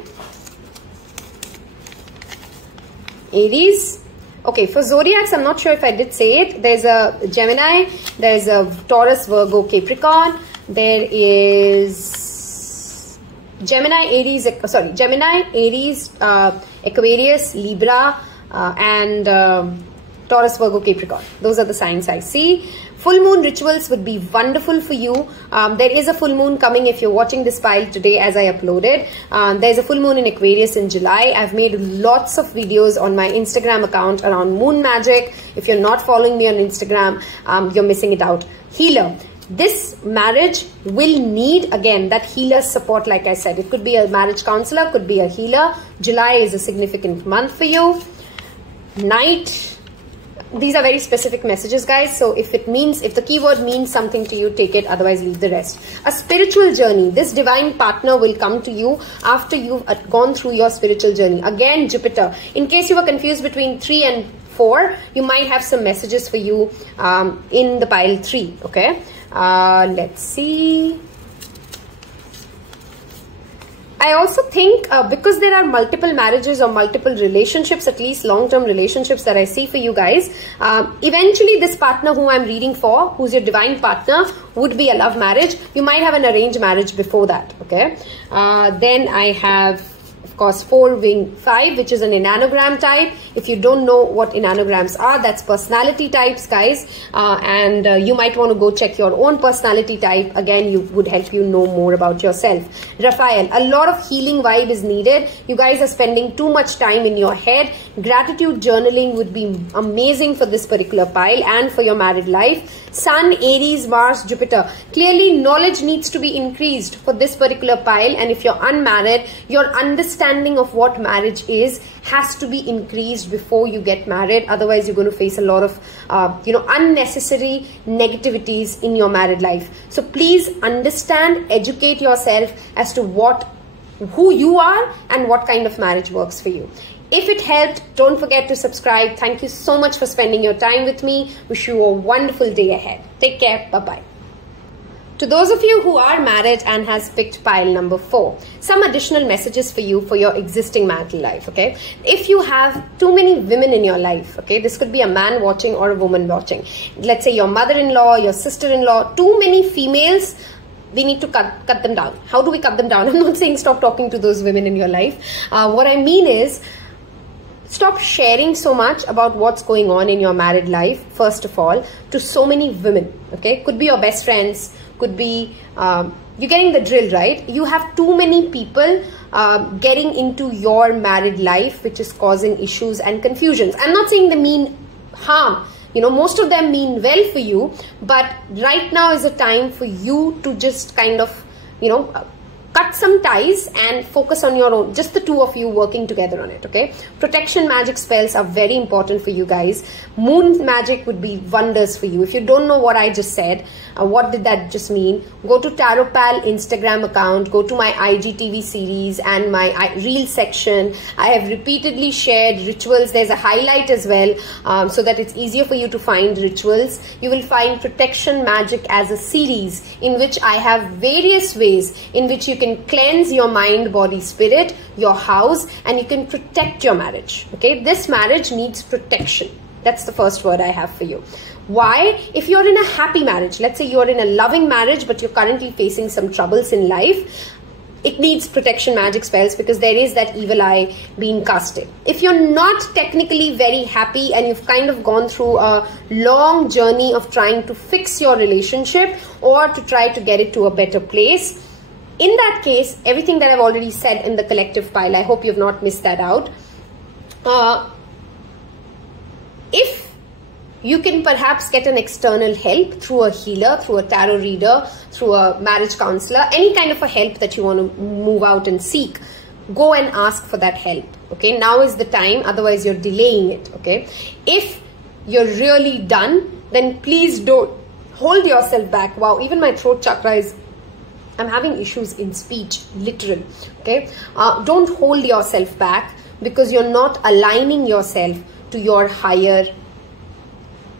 Aries. Okay, for zodiacs, I'm not sure if I did say it. There's a Gemini, there's a Taurus, Virgo, Capricorn. There is Gemini, Aries, Aquarius, Libra, and Taurus, Virgo, Capricorn. Those are the signs I see. Full moon rituals would be wonderful for you. There is a full moon coming if you're watching this file today as I uploaded. There's a full moon in Aquarius in July. I've made lots of videos on my Instagram account around moon magic. If you're not following me on Instagram, you're missing it out. Healer. This marriage will need, again, that healer support. Like I said, it could be a marriage counselor, could be a healer. July is a significant month for you. Knight. These are very specific messages, guys. So if the keyword means something to you, take it. Otherwise, leave the rest. A spiritual journey. This divine partner will come to you after you've gone through your spiritual journey. Again, Jupiter. In case you were confused between 3 and 4, 4, you might have some messages for you in the pile 3. Okay, let's see. I also think because there are multiple marriages or multiple relationships, at least long-term relationships that I see for you guys, eventually this partner who I'm reading for, who's your divine partner, would be a love marriage. You might have an arranged marriage before that. Okay, then I have, of course, 4 wing 5, which is an enneagram type. If you don't know what enneagrams are, that's personality types, guys, and you might want to go check your own personality type. Again, you would help you know more about yourself. Raphael, a lot of healing vibe is needed. You guys are spending too much time in your head. Gratitude journaling would be amazing for this particular pile and for your married life. Sun, Aries, Mars, Jupiter. Clearly, knowledge needs to be increased for this particular pile, and if you're unmarried, your understanding of what marriage is has to be increased before you get married. Otherwise, you're going to face a lot of unnecessary negativities in your married life. So please understand, educate yourself as to who you are and what kind of marriage works for you. If it helped, don't forget to subscribe. Thank you so much for spending your time with me. Wish you a wonderful day ahead. Take care. Bye-bye. To those of you who are married and has picked pile number 4, some additional messages for you for your existing marital life. Okay, if you have too many women in your life, okay, this could be a man watching or a woman watching. Let's say your mother-in-law, your sister-in-law, too many females. We need to cut them down. How do we cut them down? I'm not saying stop talking to those women in your life. What I mean is, stop sharing so much about what's going on in your married life, first of all, to so many women. Okay, could be your best friends, could be, you're getting the drill, right? You have too many people getting into your married life, which is causing issues and confusions. I'm not saying they mean harm. You know, most of them mean well for you, but right now is a time for you to just kind of, cut some ties and focus on your own, just the two of you working together on it. Okay, protection magic spells are very important for you guys. Moon magic would be wonders for you. If you don't know what I just said, what did that just mean, go to Tarot Pal Instagram account, go to my IGTV series and my reel section. I have repeatedly shared rituals. There's a highlight as well, so that it's easier for you to find rituals. You will find protection magic as a series in which I have various ways in which you can cleanse your mind, body, spirit, your house, and you can protect your marriage. Okay, this marriage needs protection. That's the first word I have for you. Why? If you're in a happy marriage, let's say you're in a loving marriage, but you're currently facing some troubles in life, it needs protection magic spells because there is that evil eye being casted. If you're not technically very happy and you've kind of gone through a long journey of trying to fix your relationship or to try to get it to a better place, in that case, everything that I've already said in the collective pile, I hope you've not missed that out. If you can perhaps get an external help through a healer, through a tarot reader, through a marriage counselor, any kind of a help that you want to move out and seek, go and ask for that help. Okay, now is the time, otherwise you're delaying it. Okay, if you're really done, then please don't hold yourself back. Wow, even my throat chakra is, I'm having issues in speech, literal. Okay, don't hold yourself back because you're not aligning yourself to your higher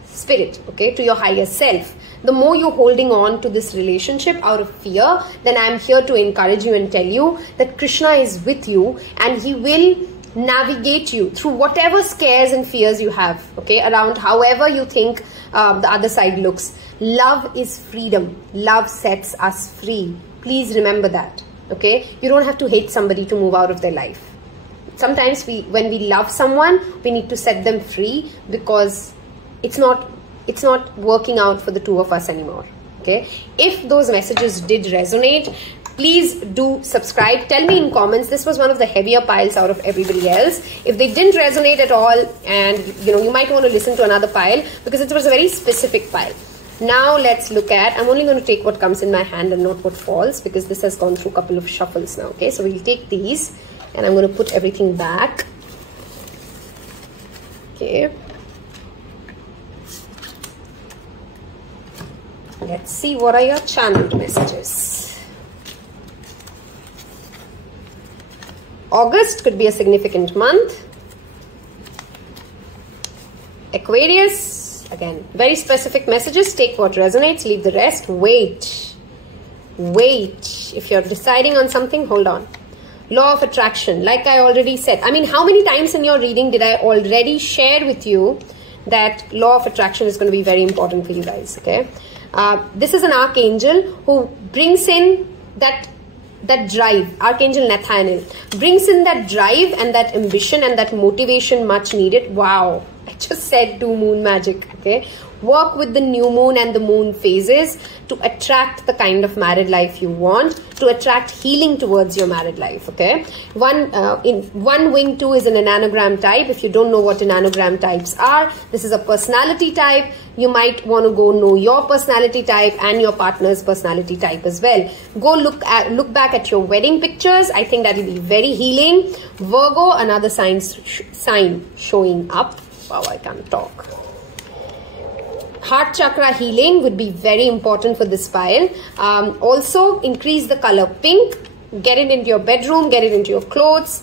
spirit, okay, to your higher self. The more you're holding on to this relationship out of fear, then I'm here to encourage you and tell you that Krishna is with you and he will navigate you through whatever scares and fears you have, okay, around however you think the other side looks. Love is freedom. Love sets us free. Please remember that, okay? You don't have to hate somebody to move out of their life. Sometimes when we love someone, we need to set them free because it's not working out for the two of us anymore. Okay, if those messages did resonate, please do subscribe. Tell me in comments, this was one of the heavier piles out of everybody else. If they didn't resonate at all, and you might want to listen to another pile because it was a very specific pile. Now let's look at, I'm only going to take what comes in my hand and not what falls because this has gone through a couple of shuffles now. Okay, so we'll take these and I'm going to put everything back. Okay, let's see what are your channeled messages. August could be a significant month. Aquarius, again, very specific messages. Take what resonates, leave the rest. Wait. If you're deciding on something, hold on. Law of attraction, like I already said. I mean, how many times in your reading did I already share with you that law of attraction is going to be very important for you guys, okay? This is an archangel who brings in that drive. Archangel Nathaniel brings in that drive and that ambition and that motivation much needed. Wow, I just said 2 moon magic, okay? Work with the new moon and the moon phases to attract the kind of married life you want, to attract healing towards your married life, okay? One wing 2 is an enneagram type. If you don't know what enneagram types are, this is a personality type. You might want to go know your personality type and your partner's personality type as well. Go look back at your wedding pictures. I think that will be very healing. Virgo, another sign showing up. Wow, I can't talk. Heart chakra healing would be very important for this pile. Also, increase the color pink. Get it into your bedroom, get it into your clothes.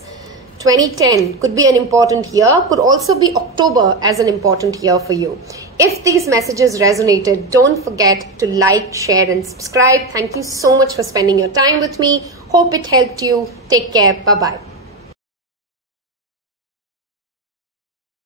2010 could be an important year. Could also be October as an important year for you. If these messages resonated, don't forget to like, share and subscribe. Thank you so much for spending your time with me. Hope it helped you. Take care. Bye-bye.